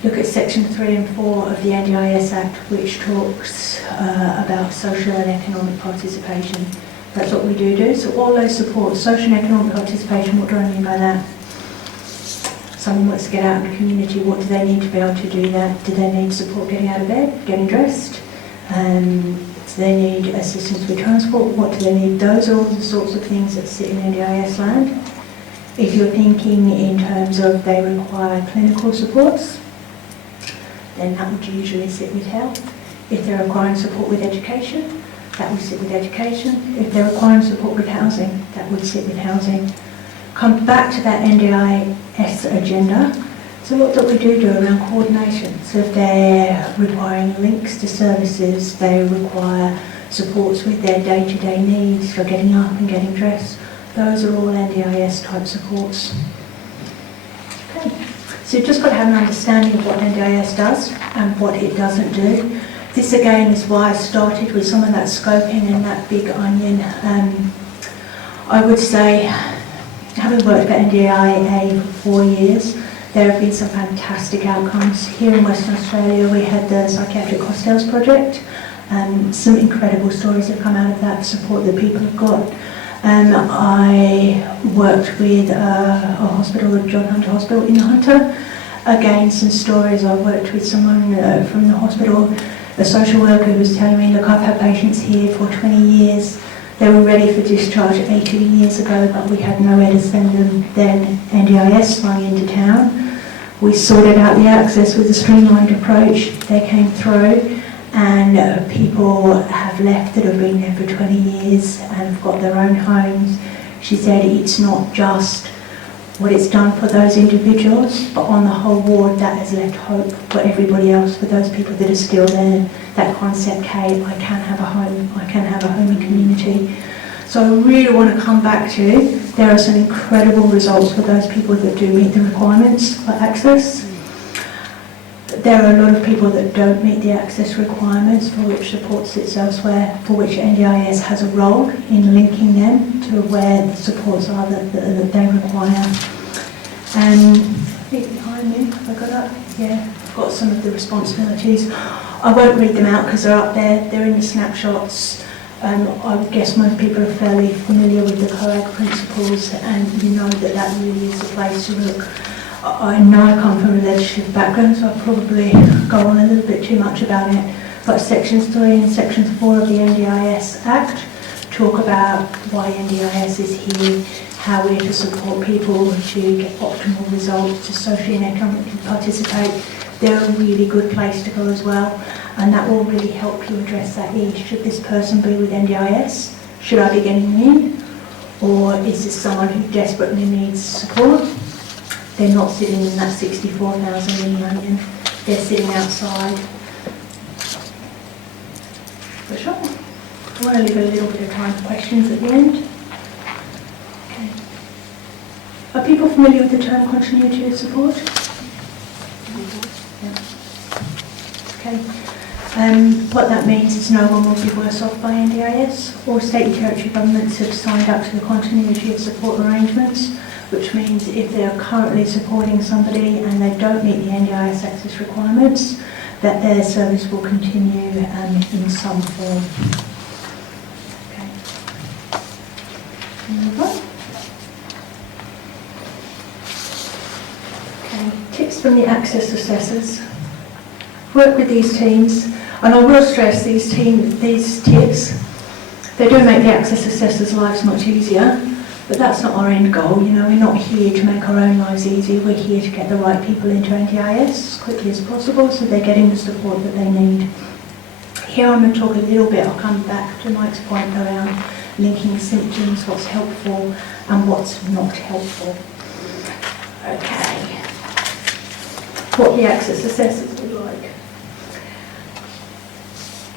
Look at section 3 and 4 of the NDIS Act, which talks about social and economic participation. That's what we do. So all those supports, social and economic participation, what do I mean by that? Someone wants to get out in the community, what do they need to be able to do that? Do they need support getting out of bed, getting dressed? Do they need assistance with transport? What do they need? Those are all the sorts of things that sit in NDIS land. If you're thinking in terms of they require clinical supports, then that would usually sit with health. If they're requiring support with education, that would sit with education. If they're requiring support with housing, that would sit with housing. Come back to that NDIS agenda. So what do we do around coordination? So if they're requiring links to services, they require supports with their day-to-day needs for getting up and getting dressed. Those are all NDIS type supports. Okay. So you've just got to have an understanding of what NDIS does and what it doesn't do. This again is why I started with some of that scoping and that big onion. I would say, having worked for NDIA for 4 years, there have been some fantastic outcomes. Here in Western Australia we had the Psychiatric Hostels project. Some incredible stories have come out of that, support that people have got. I worked with a hospital, the John Hunter Hospital in Hunter. Again, some stories. I worked with someone from the hospital, a social worker who was telling me, look, I've had patients here for 20 years. They were ready for discharge 18 years ago, but we had nowhere to send them. Then NDIS swung into town. We sorted out the access with a streamlined approach. They came through, and people have left that have been there for 20 years and have got their own homes. She said it's not just what it's done for those individuals, but on the whole ward that has left hope for everybody else, for those people that are still there. That concept came, I can have a home, I can have a home in community. So I really want to come back to, there are some incredible results for those people that do meet the requirements for access. There are a lot of people that don't meet the access requirements, for which support sits elsewhere, for which NDIS has a role in linking them to where the supports are that they require. And behind me, have I got up? Yeah, I've got some of the responsibilities. I won't read them out because they're up there, they're in the snapshots. I would guess most people are fairly familiar with the COAG principles, and you know that that really is the place to look. I know I come from a legislative background, so I'll probably go on a little bit too much about it, but sections 3 and sections 4 of the NDIS Act talk about why NDIS is here, how we're to support people to get optimal results, to socially and economically participate. They're a really good place to go as well, and that will really help you address that issue. Should this person be with NDIS? Should I be getting them in? Or is this someone who desperately needs support? They're not sitting in that 64,000 in the onion. They're sitting outside. For sure. I want to leave a little bit of time for questions at the end. Okay. Are people familiar with the term continuity of support? Yeah. Okay. What that means is no one will be worse off by NDIS. All state and territory governments have signed up to the continuity of support arrangements, which means if they are currently supporting somebody and they don't meet the NDIS access requirements, that their service will continue in some form. Okay. Move on. Okay. Tips from the access assessors. Work with these teams, and I will stress these tips, they do make the access assessors' lives much easier. But that's not our end goal. You know, we're not here to make our own lives easy. We're here to get the right people into NDIS as quickly as possible so they're getting the support that they need. Here I'm going to talk a little bit, I'll come back to Mike's point around linking symptoms, what's helpful and what's not helpful. Okay. What the access assessors would like.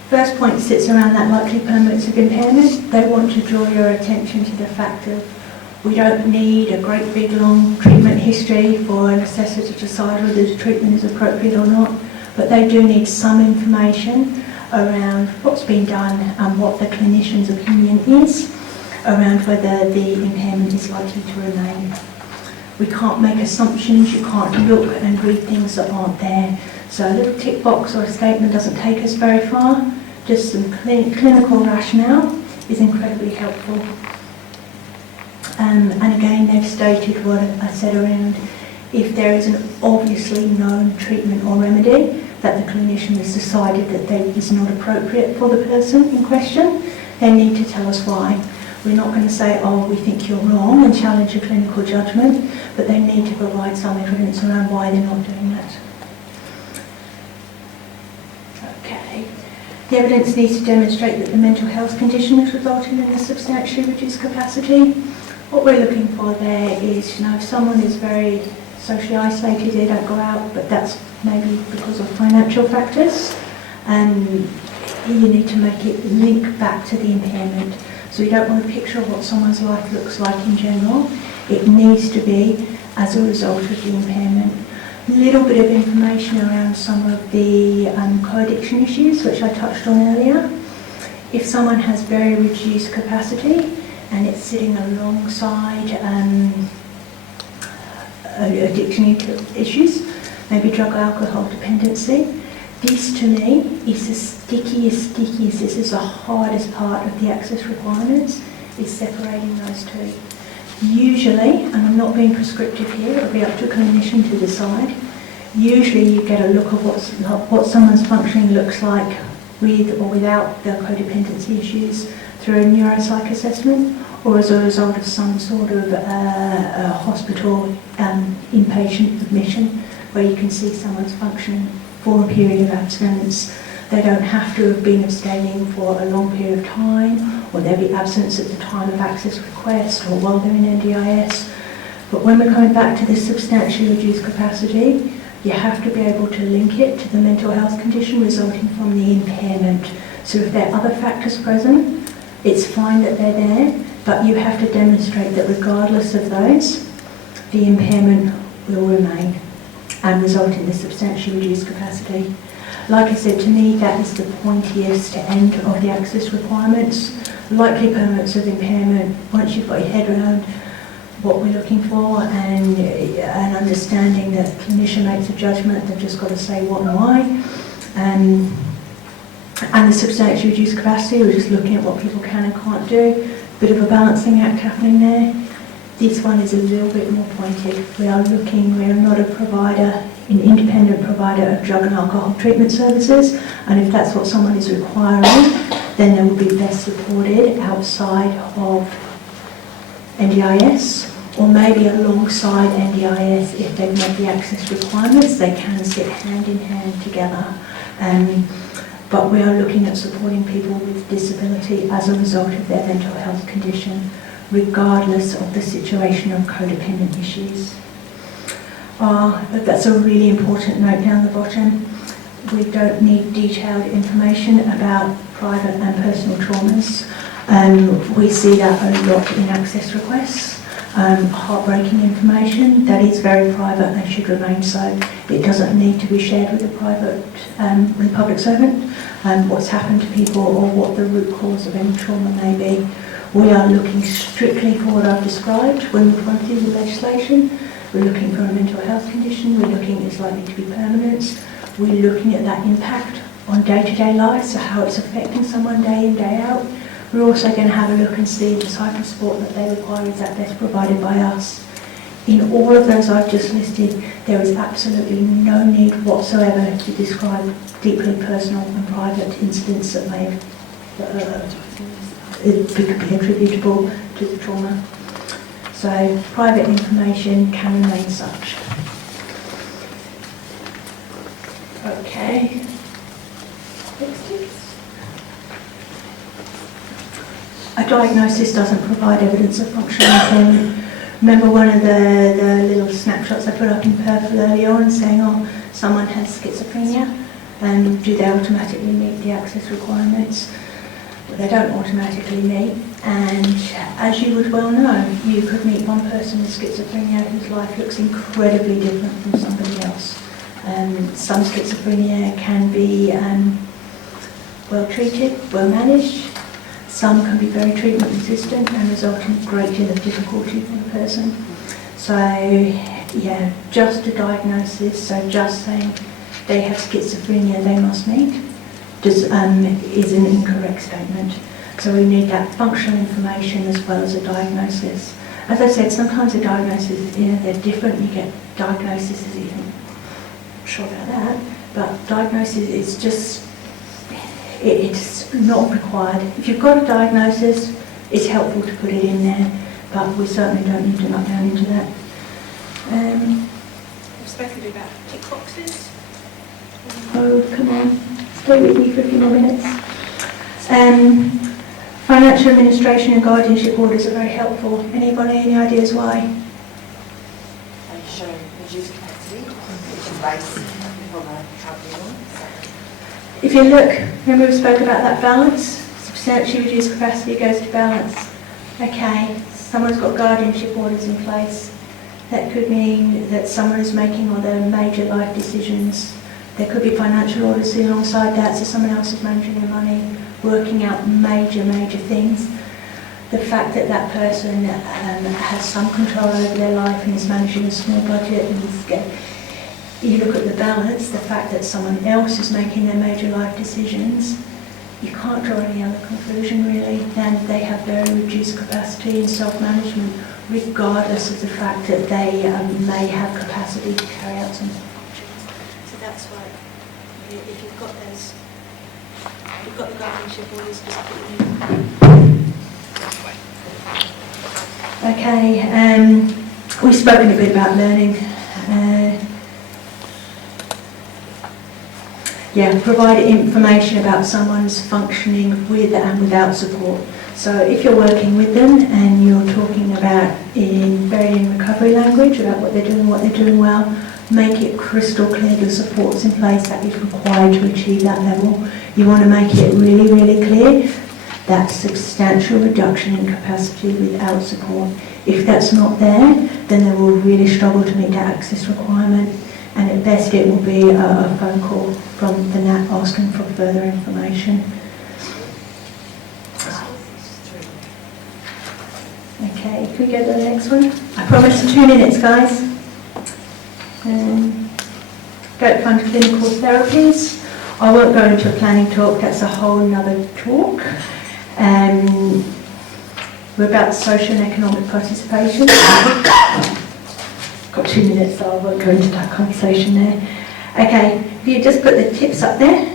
First point sits around that likely permanence of impairment. They want to draw your attention to the fact of we don't need a great big long treatment history for an assessor to decide whether the treatment is appropriate or not, but they do need some information around what's been done and what the clinician's opinion is around whether the impairment is likely to remain. We can't make assumptions, you can't look and read things that aren't there. So a little tick box or a statement doesn't take us very far. Just some clinical rationale is incredibly helpful. And again, they've stated what I said around if there is an obviously known treatment or remedy that the clinician has decided that is not appropriate for the person in question, they need to tell us why. We're not going to say, oh, we think you're wrong and challenge your clinical judgment, but they need to provide some evidence around why they're not doing that. Okay. The evidence needs to demonstrate that the mental health condition has resulted in a substantially reduced capacity. What we're looking for there is, if someone is very socially isolated, they don't go out, but that's maybe because of financial factors, and you need to make it link back to the impairment. So you don't want a picture of what someone's life looks like in general. It needs to be as a result of the impairment. A little bit of information around some of the co-addiction issues, which I touched on earlier. If someone has very reduced capacity and it's sitting alongside addiction issues, maybe drug or alcohol dependency, this to me is the stickiest. This is the hardest part of the access requirements, is separating those two. Usually, and I'm not being prescriptive here, it'll be up to a clinician to decide, usually you get a look of what someone's functioning looks like with or without the codependency issues through a neuropsych assessment, or as a result of some sort of a hospital inpatient admission where you can see someone's functioning for a period of abstinence. They don't have to have been abstaining for a long period of time, or there'll be absence at the time of access request or while they're in NDIS. But when we're coming back to this substantially reduced capacity, you have to be able to link it to the mental health condition resulting from the impairment. So if there are other factors present, it's fine that they're there, but you have to demonstrate that regardless of those, the impairment will remain and result in the substantially reduced capacity. Like I said, to me, that is the pointiest end of the access requirements. Likely permanence of impairment, once you've got your head around what we're looking for and an understanding that the clinician makes a judgment, they've just got to say what and why. And the substantially reduced capacity, we're just looking at what people can and can't do. Bit of a balancing act happening there. This one is a little bit more pointed. We are not a provider, an independent provider of drug and alcohol treatment services, and if that's what someone is requiring, then they will be best supported outside of NDIS, or maybe alongside NDIS if they've met the access requirements. They can sit hand in hand together. But we are looking at supporting people with disability as a result of their mental health condition, regardless of the situation of codependent issues. That's a really important note down the bottom. We don't need detailed information about private and personal traumas. We see that a lot in access requests. Heartbreaking information that is very private and should remain so. It doesn't need to be shared with the public servant. What's happened to people or what the root cause of any trauma may be. We are looking strictly for what I've described when we've gone through the legislation. We're looking for a mental health condition. We're looking it's likely to be permanence. We're looking at that impact on day-to-day life, so how it's affecting someone day in, day out. We're also going to have a look and see the type of support that they require is that best provided by us. In all of those I've just listed, there is absolutely no need whatsoever to describe deeply personal and private incidents that may it could be attributable to the trauma. So private information can remain such. Okay. Next, please. A diagnosis doesn't provide evidence of functional impairment. Remember one of the little snapshots I put up in purple earlier on saying, oh, someone has schizophrenia? Do they automatically meet the access requirements? Well, they don't automatically meet, and as you would well know, you could meet one person with schizophrenia whose life looks incredibly different from somebody else. Some schizophrenia can be well treated, well managed. Some can be very treatment resistant and result in a great deal of difficulty for the person. So, yeah, just a diagnosis, so just saying they have schizophrenia, they must meet, is an incorrect statement. So we need that functional information as well as a diagnosis. As I said, sometimes a diagnosis, they're different. You get diagnoses, even, I'm sure about that, but diagnosis is just, it's not required. If you've got a diagnosis, it's helpful to put it in there, but we certainly don't need to knock down into that. We've spoken about tick boxes. Oh, come on, stay with me for a few more minutes. Financial administration and guardianship orders are very helpful. Anybody, any ideas why? They show reduced capacity, which is based on a tribunal. If you look, remember we spoke about that balance? Substantially reduced capacity goes to balance. Okay, someone's got guardianship orders in place. That could mean that someone is making all their major life decisions. There could be financial orders alongside that, so someone else is managing their money, working out major things. The fact that that person has some control over their life and is managing a small budget, and you look at the balance, the fact that someone else is making their major life decisions, you can't draw any other conclusion really than they have very reduced capacity in self-management, regardless of the fact that they may have capacity to carry out some functions. So that's why if you've got those, you've got the guardianship orders, just put them in. Okay, we've spoken a bit about learning. Provide information about someone's functioning with and without support. So if you're working with them and you're talking about in recovery language about what they're doing well, make it crystal clear the support's in place that is required to achieve that level. You want to make it really clear that substantial reduction in capacity without support. If that's not there, then they will really struggle to meet that access requirement, and at best it will be a phone call from the NAT asking for further information. Okay, can we go to the next one? I promise 2 minutes, guys. Don't fund clinical therapies. I won't go into a planning talk, that's a whole nother talk. We're about social and economic participation. Got 2 minutes, so I won't go into that conversation there. Okay, if you just put the tips up there.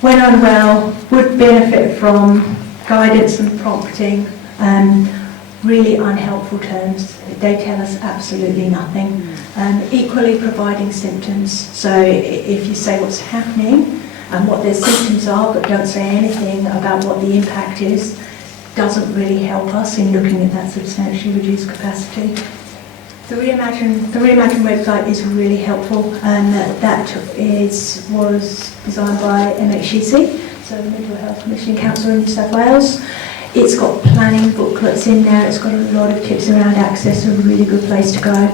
When unwell, would benefit from guidance and prompting, really unhelpful terms. They tell us absolutely nothing. Equally providing symptoms. So if you say what's happening and what their symptoms are, but don't say anything about what the impact is, doesn't really help us in looking at that substantially reduced capacity. The Reimagine website is really helpful, and that was designed by MHCC, so the Mental Health Commissioning Council in New South Wales. It's got planning booklets in there, it's got a lot of tips around access, a really good place to go.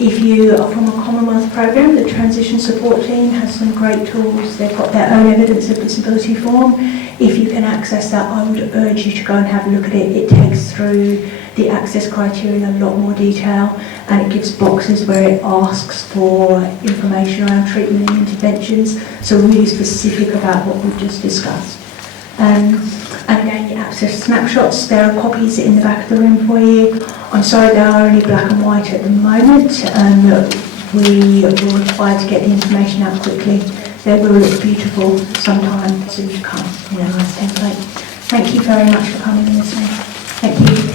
If you are from a Commonwealth programme, the Transition Support Team has some great tools. They've got their own evidence of disability form. If you can access that, I would urge you to go and have a look at it. It takes through the access criteria in a lot more detail, and it gives boxes where it asks for information around treatment and interventions, so really specific about what we've just discussed. And again, your access snapshots, there are copies in the back of the room for you. I'm sorry, they are only black and white at the moment. We will require to get the information out quickly. They will look beautiful sometime, so you can't, nice template. Thank you very much for coming in this morning. Thank you.